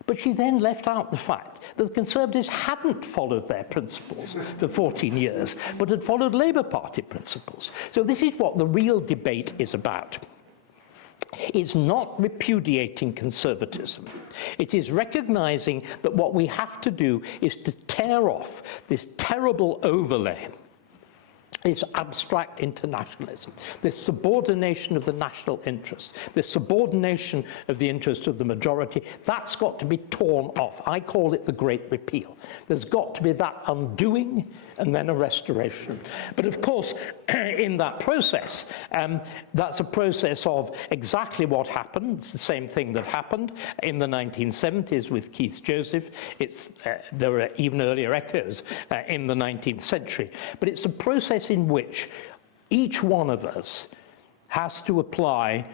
But she then left out the fact that the Conservatives hadn't followed their principles for 14 years, but had followed Labour Party principles. So this is what the real debate is about. It's not repudiating conservatism. It is recognizing that what we have to do is to tear off this terrible overlay, this abstract internationalism, this subordination of the national interest, this subordination of the interest of the majority. That's got to be torn off. I call it the Great Repeal. There's got to be that undoing and then a restoration. But of course, in that process, that's a process of exactly what happened. It's the same thing that happened in the 1970s with Keith Joseph. There were even earlier echoes in the 19th century. But it's a process in which each one of us has to apply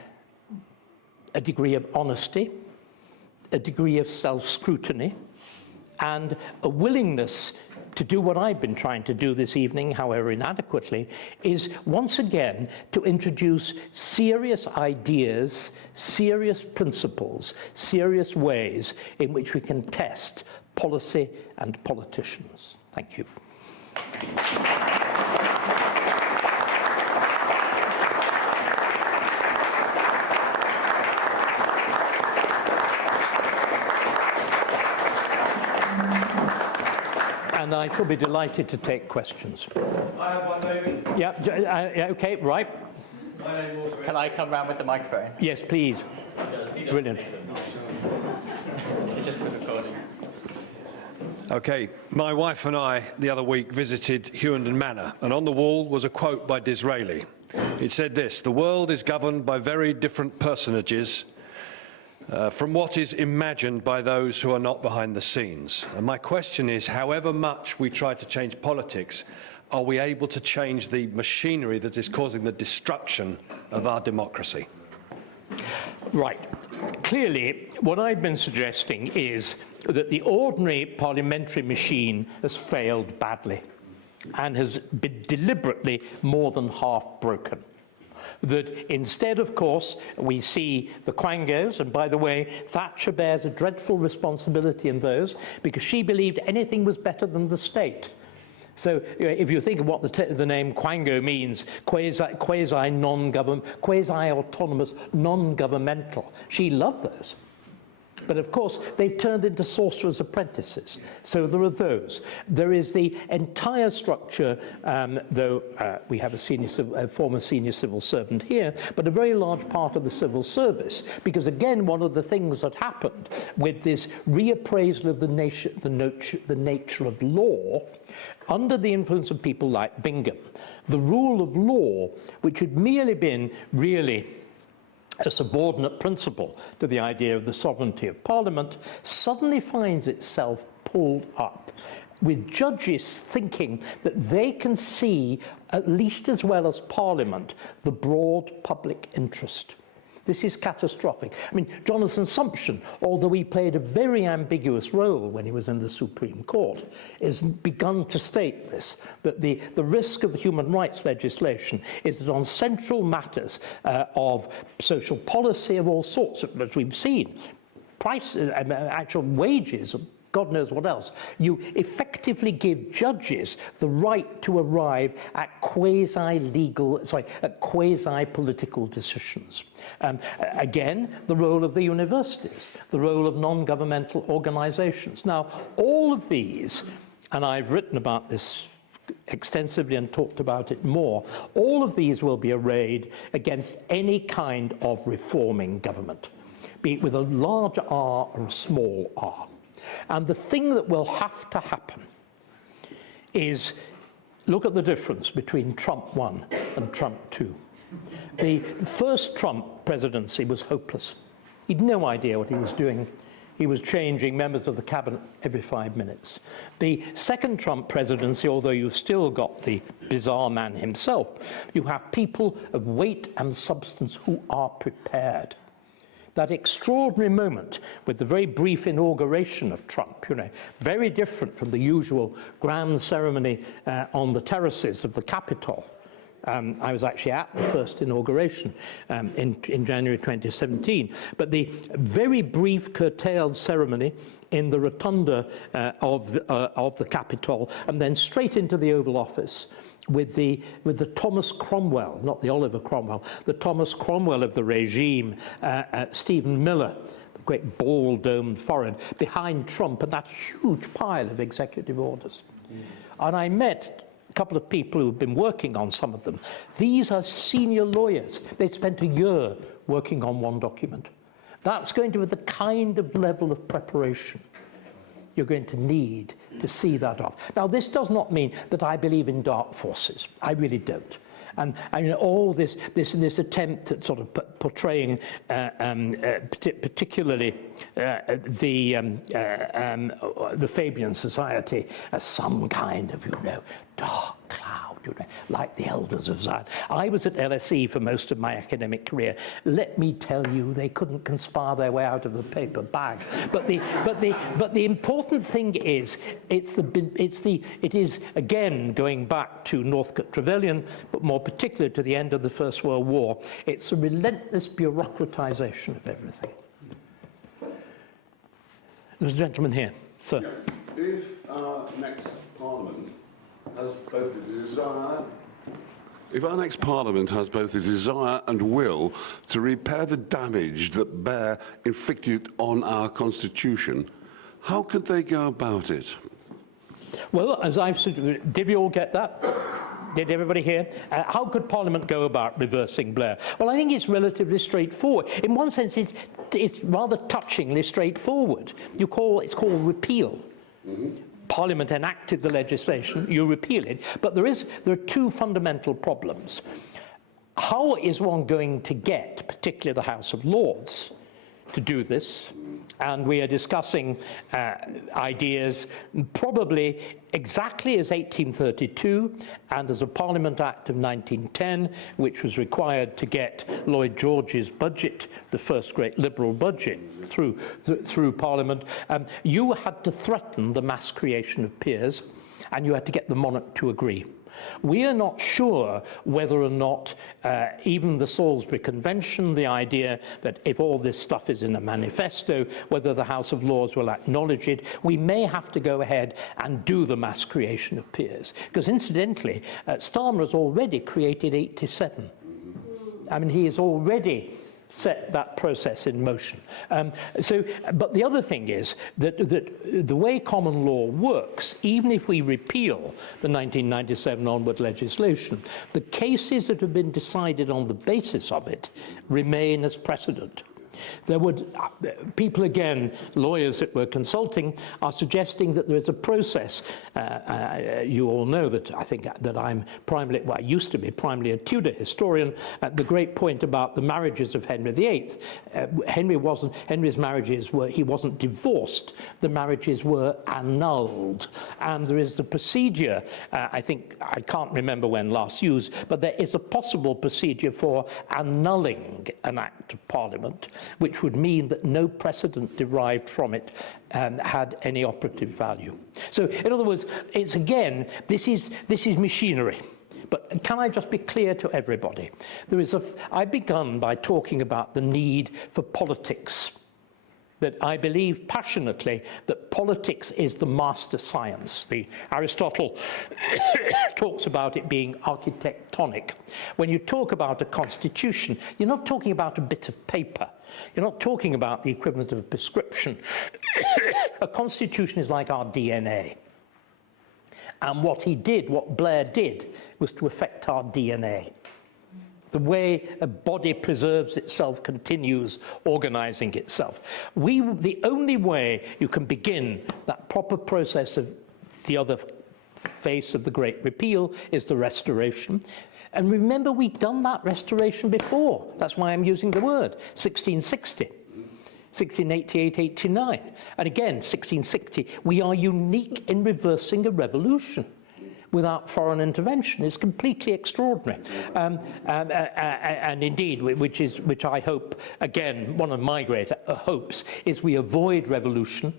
a degree of honesty, a degree of self-scrutiny, and a willingness to do what I've been trying to do this evening, however inadequately, is once again to introduce serious ideas, serious principles, serious ways in which we can test policy and politicians. Thank you. And I shall be delighted to take questions. I have one, David. Yeah, okay, right. My name was... Can I come round with the microphone? Yes, please. Brilliant. It's just for recording. Okay, my wife and I the other week visited Huntingdon Manor, and on the wall was a quote by Disraeli. It said this: "The world is governed by very different personages from what is imagined by those who are not behind the scenes." And my question is, however much we try to change politics, are we able to change the machinery that is causing the destruction of our democracy? Right. Clearly, what I've been suggesting is that the ordinary parliamentary machine has failed badly and has been deliberately more than half broken. That instead, of course, we see the quangos, and by the way, Thatcher bears a dreadful responsibility in those, because she believed anything was better than the state. So if you think of what the name quango means, quasi-autonomous, non-governmental, she loved those. But of course, they've turned into sorcerers' apprentices. So there are those. There is the entire structure, though we have a former senior civil servant here, but a very large part of the civil service. Because again, one of the things that happened with this reappraisal of the nature of law, under the influence of people like Bingham, the rule of law, which had merely been really a subordinate principle to the idea of the sovereignty of Parliament, suddenly finds itself pulled up, with judges thinking that they can see, at least as well as Parliament, the broad public interest. This is catastrophic. I mean, Jonathan Sumption, although he played a very ambiguous role when he was in the Supreme Court, has begun to state this, that the risk of the human rights legislation is that on central matters of social policy of all sorts, as we've seen, actual wages, God knows what else, you effectively give judges the right to arrive at quasi-political decisions. Again, the role of the universities, the role of non-governmental organizations. Now, all of these, and I've written about this extensively and talked about it more, all of these will be arrayed against any kind of reforming government, be it with a large R or a small r. And the thing that will have to happen is look at the difference between Trump 1 and Trump 2. The first Trump presidency was hopeless. He'd no idea what he was doing. He was changing members of the cabinet every 5 minutes. The second Trump presidency, although you've still got the bizarre man himself, you have people of weight and substance who are prepared. That extraordinary moment with the very brief inauguration of Trump, very different from the usual grand ceremony on the terraces of the Capitol. I was actually at the first inauguration in January 2017. But the very brief curtailed ceremony in the rotunda of the Capitol, and then straight into the Oval Office with the Thomas Cromwell, not the Oliver Cromwell, the Thomas Cromwell of the regime, Stephen Miller, the great ball-domed forehead, behind Trump, and that huge pile of executive orders. And I met a couple of people who've been working on some of them. These are senior lawyers. They spent a year working on one document. That's going to be the kind of level of preparation you're going to need to see that off. Now, this does not mean that I believe in dark forces. I really don't. And all this attempt at sort of portraying particularly the Fabian Society as some kind of, dark cloud, like the elders of Zion. I was at LSE for most of my academic career. Let me tell you, they couldn't conspire their way out of the paper bag. But the important thing is, it is again going back to Northcote Trevelyan, but more particularly to the end of the First World War. It's a relentless bureaucratization of everything. There's a gentleman here, sir. Yeah. If our next Parliament has both the desire, if our next Parliament has both the desire and will to repair the damage that Blair inflicted on our Constitution, how could they go about it? Well, as I've said, did we all get that? Did everybody hear? How could Parliament go about reversing Blair? Well, I think it's relatively straightforward. In one sense, it's rather touchingly straightforward. It's called repeal. Mm-hmm. Parliament enacted the legislation, you repeal it, but there are two fundamental problems. How is one going to get, particularly the House of Lords, to do this? And we are discussing ideas probably exactly as 1832 and as a Parliament Act of 1910, which was required to get Lloyd George's budget, the first great Liberal budget, through Parliament. You had to threaten the mass creation of peers, and you had to get the monarch to agree. We are not sure whether or not even the Salisbury Convention, the idea that if all this stuff is in a manifesto, whether the House of Lords will acknowledge it. We may have to go ahead and do the mass creation of peers. Because incidentally, Starmer has already created 87. I mean, he has already set that process in motion. But the other thing is that the way common law works, even if we repeal the 1997 onward legislation, the cases that have been decided on the basis of it remain as precedent. There would, people again, lawyers that we're consulting, are suggesting that there is a process. You all know that I think that I'm primarily, well, I used to be primarily a Tudor historian. The great point about the marriages of Henry VIII, Henry's marriages were, he wasn't divorced, the marriages were annulled. And there is the procedure, I think, I can't remember when last used, but there is a possible procedure for annulling an act of Parliament, which would mean that no precedent derived from it had any operative value. So, in other words, it's again, this is machinery. But can I just be clear to everybody? I've begun by talking about the need for politics. That I believe passionately that politics is the master science. Aristotle talks about it being architectonic. When you talk about a constitution, you're not talking about a bit of paper. You're not talking about the equivalent of a prescription. A constitution is like our DNA. And what Blair did, was to affect our DNA. The way a body preserves itself, continues organizing itself. The only way you can begin that proper process of the other face of the Great Repeal is the Restoration. And remember, we've done that restoration before. That's why I'm using the word, 1660, 1688, 89. And again, 1660, we are unique in reversing a revolution without foreign intervention. It's completely extraordinary. And indeed, which I hope, again, one of my great hopes is we avoid revolution,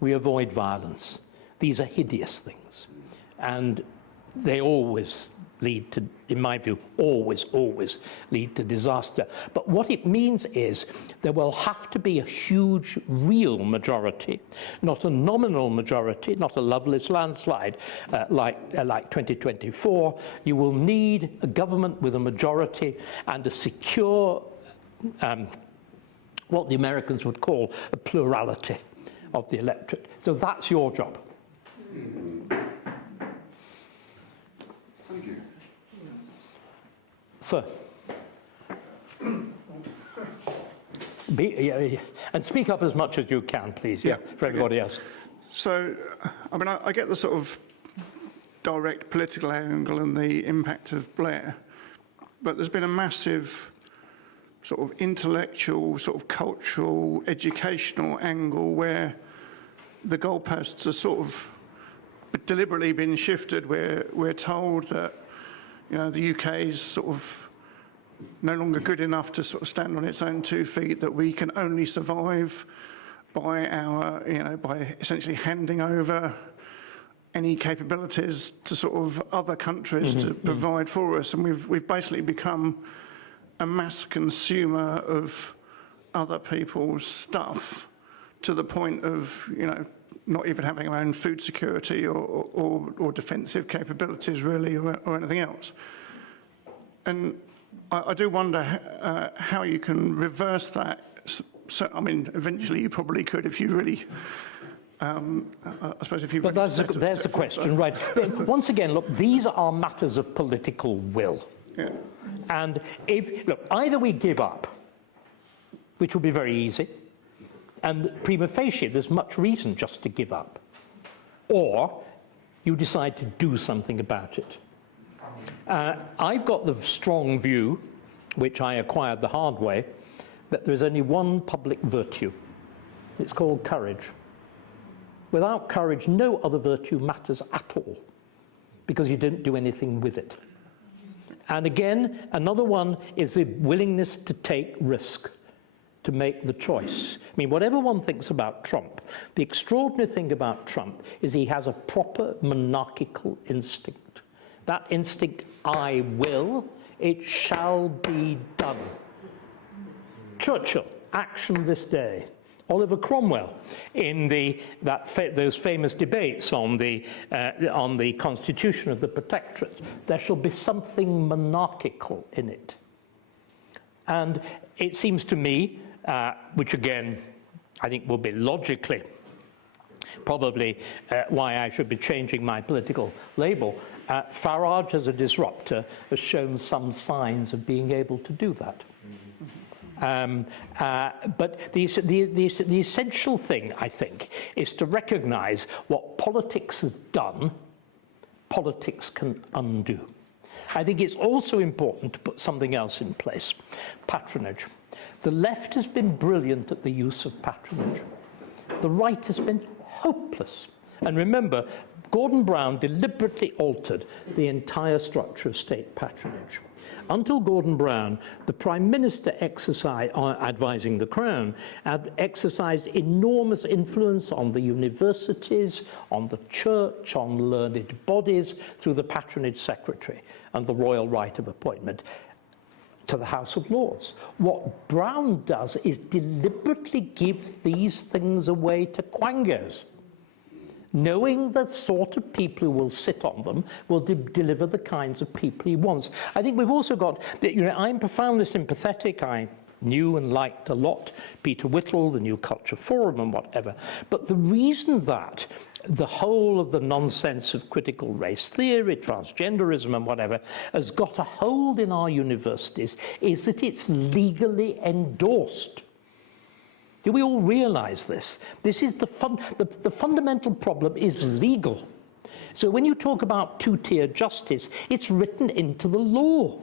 we avoid violence. These are hideous things. And they always lead to, in my view, always lead to disaster. But what it means is there will have to be a huge real majority, not a nominal majority, not a Loveless landslide like 2024. You will need a government with a majority and a secure, what the Americans would call a plurality of the electorate. So that's your job. Thank you. Sir. And speak up as much as you can, please, for everybody else. So, I mean, I get the sort of direct political angle and the impact of Blair, but there's been a massive sort of intellectual, sort of cultural, educational angle where the goalposts are sort of deliberately been shifted. We're told that, you know, the UK is sort of no longer good enough to sort of stand on its own 2 feet, that we can only survive by our, you know, by essentially handing over any capabilities to sort of other countries to provide for us. And we've basically become a mass consumer of other people's stuff to the point of, you know, not even having our own food security or defensive capabilities really, or anything else. And I do wonder how you can reverse that. So, I mean, eventually you probably could if you really, I suppose if you... But there's the question, right. Once again, look, these are matters of political will. Yeah. And if, look, either we give up, which will be very easy, and prima facie, there's much reason just to give up, or you decide to do something about it. I've got the strong view, which I acquired the hard way, that there's only one public virtue. It's called courage. Without courage, no other virtue matters at all, because you didn't do anything with it. And again, another one is the willingness to take risk, to make the choice. I mean, whatever one thinks about Trump, the extraordinary thing about Trump is he has a proper monarchical instinct. That instinct, I will, it shall be done. Churchill, action this day. Oliver Cromwell, in those famous debates on the constitution of the protectorate, there shall be something monarchical in it. And it seems to me, which again, I think will be logically probably why I should be changing my political label, Farage as a disruptor has shown some signs of being able to do that. But the essential thing, I think, is to recognize what politics has done, politics can undo. I think it's also important to put something else in place, patronage. The left has been brilliant at the use of patronage. The right has been hopeless. And remember, Gordon Brown deliberately altered the entire structure of state patronage. Until Gordon Brown, the Prime Minister advising the Crown, had exercised enormous influence on the universities, on the church, on learned bodies, through the patronage secretary and the royal right of appointment to the House of Lords. What Brown does is deliberately give these things away to quangos, knowing the sort of people who will sit on them will deliver the kinds of people he wants. I think we've also got, you know, I'm profoundly sympathetic. I knew and liked a lot Peter Whittle, the New Culture Forum and whatever. But the reason that the whole of the nonsense of critical race theory, transgenderism and whatever, has got a hold in our universities is that it's legally endorsed. Do we all realize this? This is the fundamental problem is legal. So when you talk about two-tier justice, it's written into the law.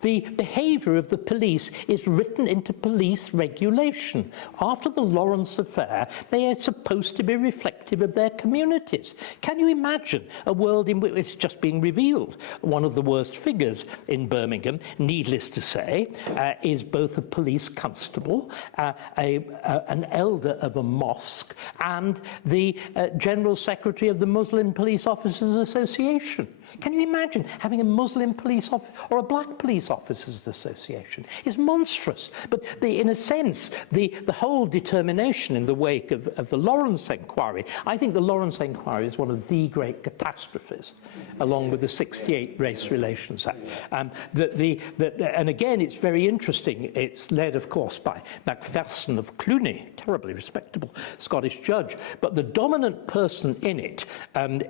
The behaviour of the police is written into police regulation. After the Lawrence affair, they are supposed to be reflective of their communities. Can you imagine a world in which it's just being revealed? One of the worst figures in Birmingham, needless to say, is both a police constable, an elder of a mosque, and the General Secretary of the Muslim Police Officers Association. Can you imagine having a Muslim police or a black police officers association? It's monstrous. But in a sense, the whole determination in the wake of the Lawrence inquiry, I think the Lawrence inquiry is one of the great catastrophes, along with the '68 Race Relations Act. And again, it's very interesting. It's led, of course, by Macpherson of Cluny, terribly respectable Scottish judge. But the dominant person in it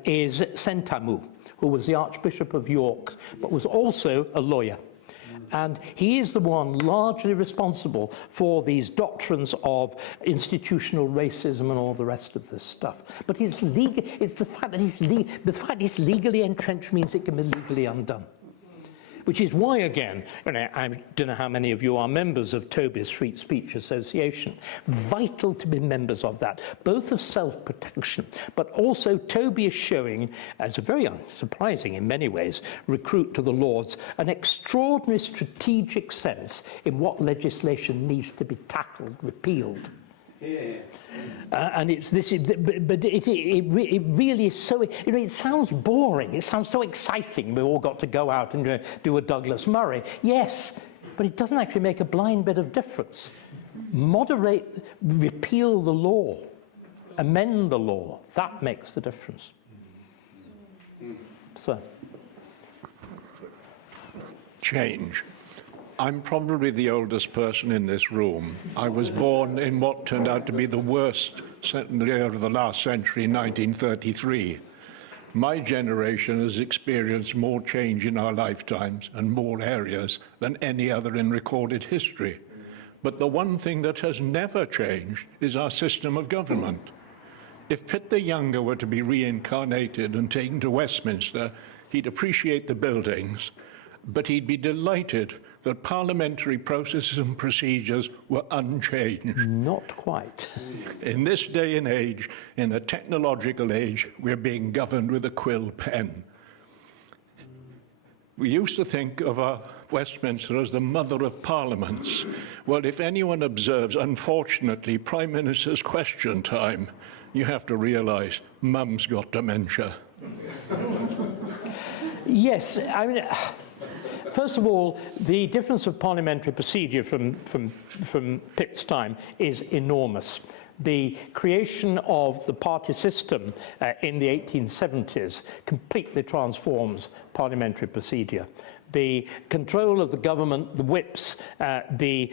is Sentamu, who was the Archbishop of York, but was also a lawyer. And he is the one largely responsible for these doctrines of institutional racism and all the rest of this stuff. But it's the fact that he's legally entrenched means it can be legally undone. Which is why, again, I don't know how many of you are members of Toby's Free Speech Association. Vital to be members of that, both of self-protection, but also Toby is showing, as a very surprising in many ways, recruit to the Lords, an extraordinary strategic sense in what legislation needs to be tackled, repealed. Yeah. And it's this, but it really is so. It sounds boring. It sounds so exciting. We've all got to go out and do a Douglas Murray. Yes, but it doesn't actually make a blind bit of difference. Moderate, repeal the law, amend the law. That makes the difference. So, change. I'm probably the oldest person in this room. I was born in what turned out to be the worst year of the last century, 1933. My generation has experienced more change in our lifetimes and more areas than any other in recorded history. But the one thing that has never changed is our system of government. If Pitt the Younger were to be reincarnated and taken to Westminster, he'd appreciate the buildings, but he'd be delighted that parliamentary processes and procedures were unchanged. Not quite. In this day and age, in a technological age, we're being governed with a quill pen. We used to think of our Westminster as the mother of parliaments. Well, if anyone observes, unfortunately, Prime Minister's question time, you have to realise Mum's got dementia. Yes, I mean, first of all, the difference of parliamentary procedure from Pitt's time is enormous. The creation of the party system in the 1870s completely transforms parliamentary procedure. The control of the government, the whips, the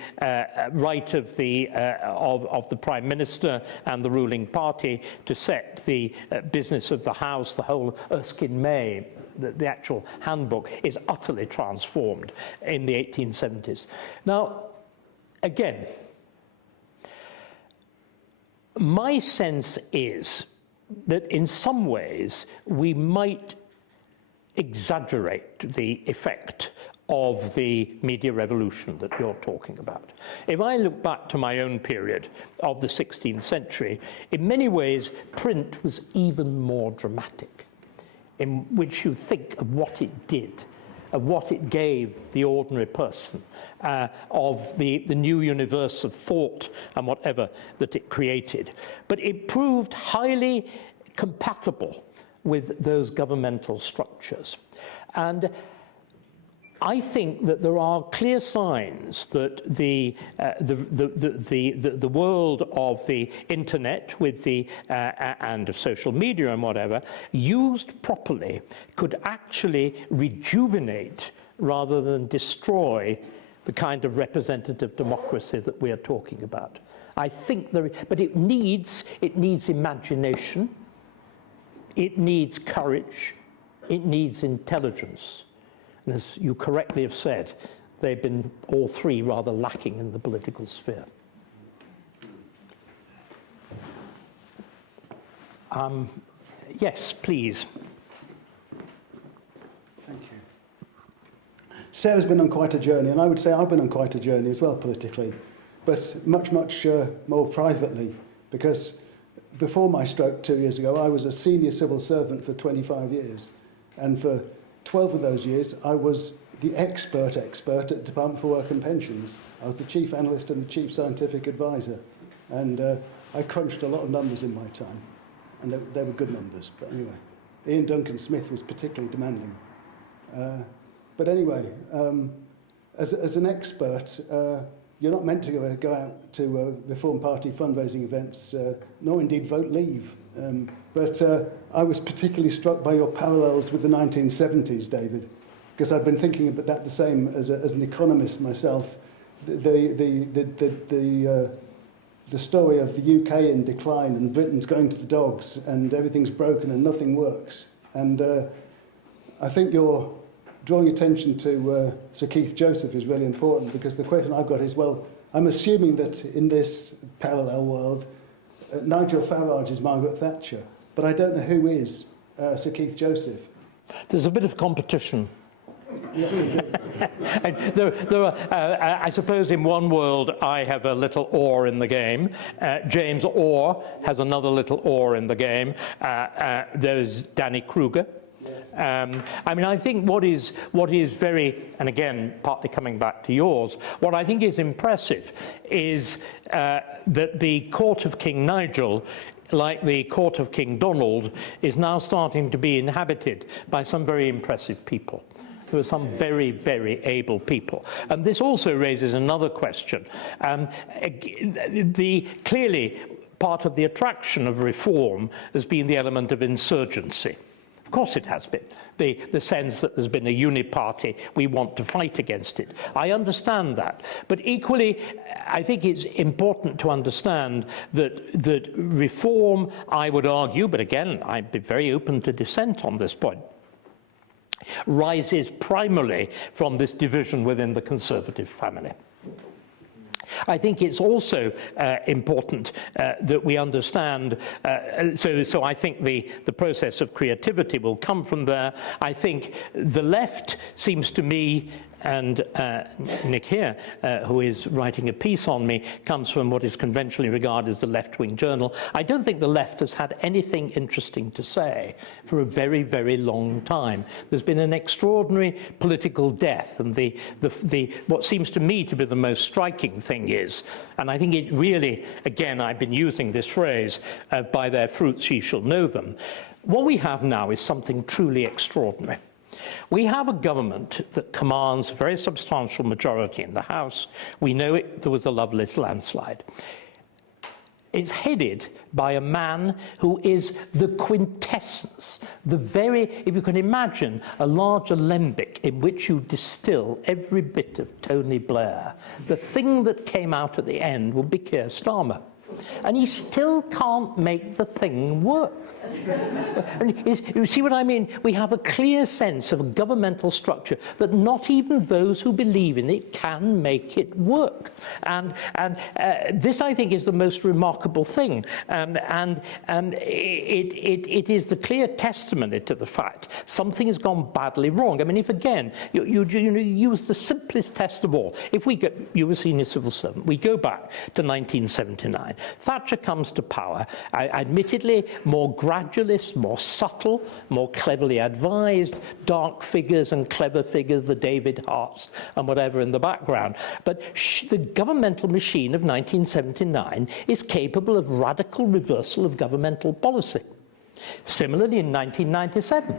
right of the Prime Minister and the ruling party to set the business of the House, the whole Erskine May, the actual handbook, is utterly transformed in the 1870s. Now, again, my sense is that in some ways we might exaggerate the effect of the media revolution that you're talking about. If I look back to my own period of the 16th century, in many ways print was even more dramatic, in which you think of what it did, of what it gave the ordinary person, of the new universe of thought and whatever that it created. But it proved highly compatible with those governmental structures. And I think that there are clear signs that the world of the internet with the and of social media and whatever, used properly, could actually rejuvenate rather than destroy the kind of representative democracy that we are talking about. I think but it needs imagination, it needs courage, it needs intelligence. And as you correctly have said, they've been all three rather lacking in the political sphere. Yes, please. Thank you. Sarah's been on quite a journey, and I would say I've been on quite a journey as well politically, but much more privately, because before my stroke 2 years ago, I was a senior civil servant for 25 years, and for 12 of those years, I was the expert at the Department for Work and Pensions. I was the chief analyst and the chief scientific advisor, and I crunched a lot of numbers in my time, and they were good numbers. But anyway, Ian Duncan Smith was particularly demanding. But anyway, as an expert, you're not meant to go out to Reform Party fundraising events, nor indeed vote leave. But I was particularly struck by your parallels with the 1970s, David, because I've been thinking about that the same as an economist myself. The story of the UK in decline and Britain's going to the dogs and everything's broken and nothing works. And I think you're drawing attention to Sir Keith Joseph is really important, because the question I've got is, well, I'm assuming that in this parallel world, Nigel Farage is Margaret Thatcher, but I don't know who is Sir Keith Joseph. There's a bit of competition. Yes, indeed. I suppose in one world I have a little oar in the game. James Orr has another little oar in the game. There's Danny Kruger. I mean, I think what is very, and again, partly coming back to yours, what I think is impressive is that the court of King Nigel, like the court of King Donald, is now starting to be inhabited by some very impressive people. There are some very, very able people. And this also raises another question. Clearly, part of the attraction of reform has been the element of insurgency. Of course it has been. The sense that there's been a uniparty, we want to fight against it. I understand that. But equally, I think it's important to understand that reform, I would argue, but again, I'd be very open to dissent on this point, rises primarily from this division within the Conservative family. I think it's also important that we understand, so I think the process of creativity will come from there. I think the left seems to me, and Nick here, who is writing a piece on me, comes from what is conventionally regarded as the left-wing journal. I don't think the left has had anything interesting to say for a very, very long time. There's been an extraordinary political death, and what seems to me to be the most striking thing is, and I think it really, again, I've been using this phrase, by their fruits ye shall know them. What we have now is something truly extraordinary. We have a government that commands a very substantial majority in the House. We know there was a Lovelace landslide. It's headed by a man who is the quintessence, if you can imagine a large alembic in which you distill every bit of Tony Blair, the thing that came out at the end would be Keir Starmer. And he still can't make the thing work. And you see what I mean? We have a clear sense of a governmental structure that not even those who believe in it can make it work. And this, I think, is the most remarkable thing. It is the clear testimony to the fact something has gone badly wrong. I mean, if again, you use the simplest test of all. If we get, you were a senior civil servant, we go back to 1979. Thatcher comes to power, admittedly more gradualist, more subtle, more cleverly advised, dark figures and clever figures, the David Harts and whatever in the background. But the governmental machine of 1979 is capable of radical reversal of governmental policy. Similarly, in 1997,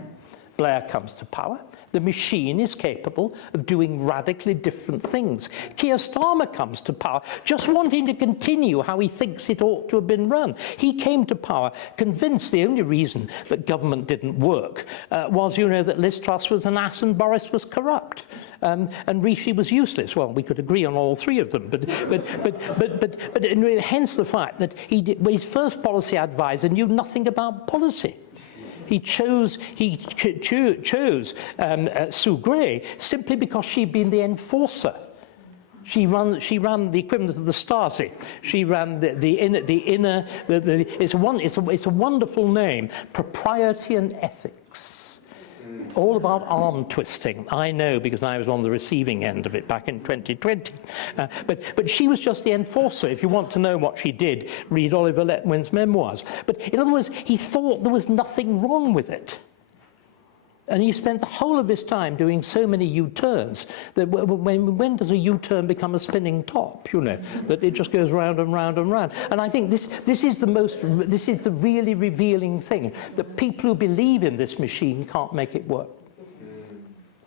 Blair comes to power. The machine is capable of doing radically different things. Keir Starmer comes to power just wanting to continue how he thinks it ought to have been run. He came to power convinced the only reason that government didn't work was, that Liz Truss was an ass and Boris was corrupt. And Rishi was useless. Well, we could agree on all three of them, but hence the fact that his first policy advisor knew nothing about policy. He chose Sue Gray simply because she'd been the enforcer. She ran the equivalent of the Stasi. She ran it's a wonderful name, Propriety and Ethics. All about arm twisting. I know because I was on the receiving end of it back in 2020. But she was just the enforcer. If you want to know what she did, read Oliver Letwin's memoirs. But in other words, he thought there was nothing wrong with it. And he spent the whole of his time doing so many U-turns that when does a U-turn become a spinning top, you know, that it just goes round and round and round. And I think this is the really revealing thing, that people who believe in this machine can't make it work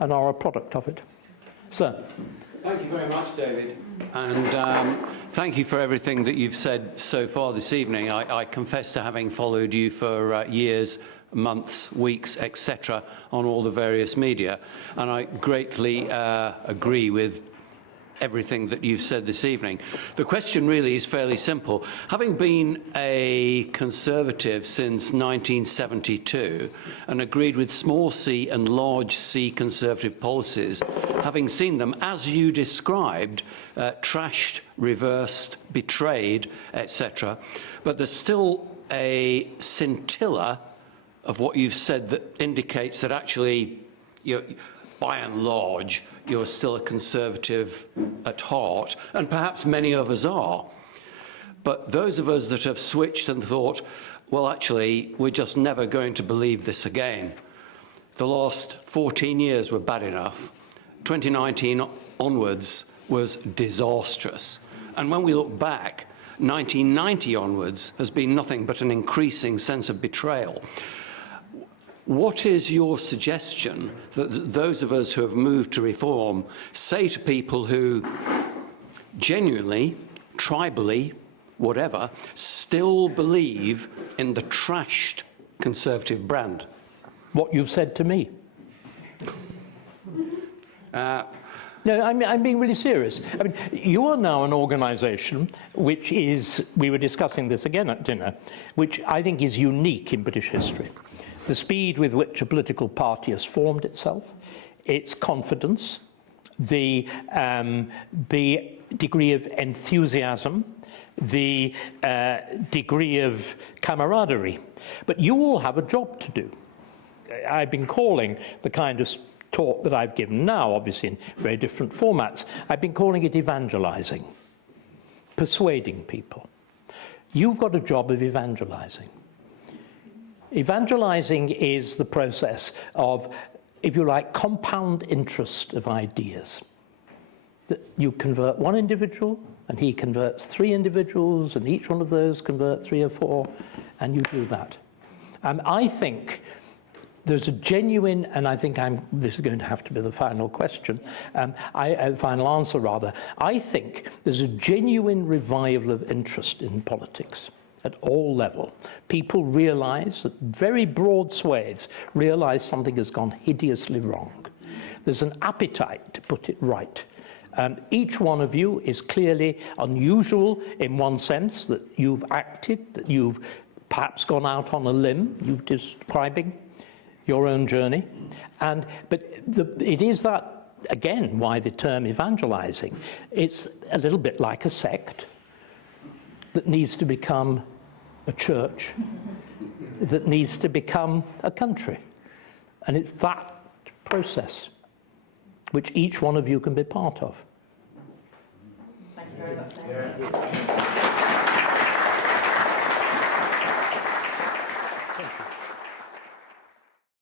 and are a product of it. Sir. Thank you very much, David. And thank you for everything that you've said so far this evening. I confess to having followed you for years, months, weeks, etc., on all the various media, and I greatly agree with everything that you've said this evening. The question really is fairly simple. Having been a Conservative since 1972 and agreed with small c and large c Conservative policies, having seen them, as you described, trashed, reversed, betrayed, etc., but there's still a scintilla of what you've said that indicates that actually, by and large, you're still a Conservative at heart, and perhaps many of us are. But those of us that have switched and thought, well, actually, we're just never going to believe this again. The last 14 years were bad enough. 2019 onwards was disastrous. And when we look back, 1990 onwards has been nothing but an increasing sense of betrayal. What is your suggestion that those of us who have moved to reform say to people who genuinely, tribally, whatever, still believe in the trashed Conservative brand? What you've said to me. No, I'm being really serious. I mean, you are now an organisation which is, we were discussing this again at dinner, which I think is unique in British history. The speed with which a political party has formed itself, its confidence, the degree of enthusiasm, the degree of camaraderie. But you all have a job to do. I've been calling the kind of talk that I've given now, obviously in very different formats, I've been calling it evangelizing, persuading people. You've got a job of evangelizing. Evangelizing is the process of, if you like, compound interest of ideas. That you convert one individual, and he converts 3 individuals, and each one of those convert 3 or 4, and you do that. I think there's a genuine, and I think this is going to have to be the final question, final answer rather. I think there's a genuine revival of interest in politics at all levels. People realize, that very broad swathes, realize something has gone hideously wrong. There's an appetite to put it right. Each one of you is clearly unusual in one sense, that you've acted, that you've perhaps gone out on a limb, you're describing your own journey. But it is that, again, why the term evangelizing. It's a little bit like a sect that needs to become a church, that needs to become a country. And it's that process which each one of you can be part of. Thank you very much.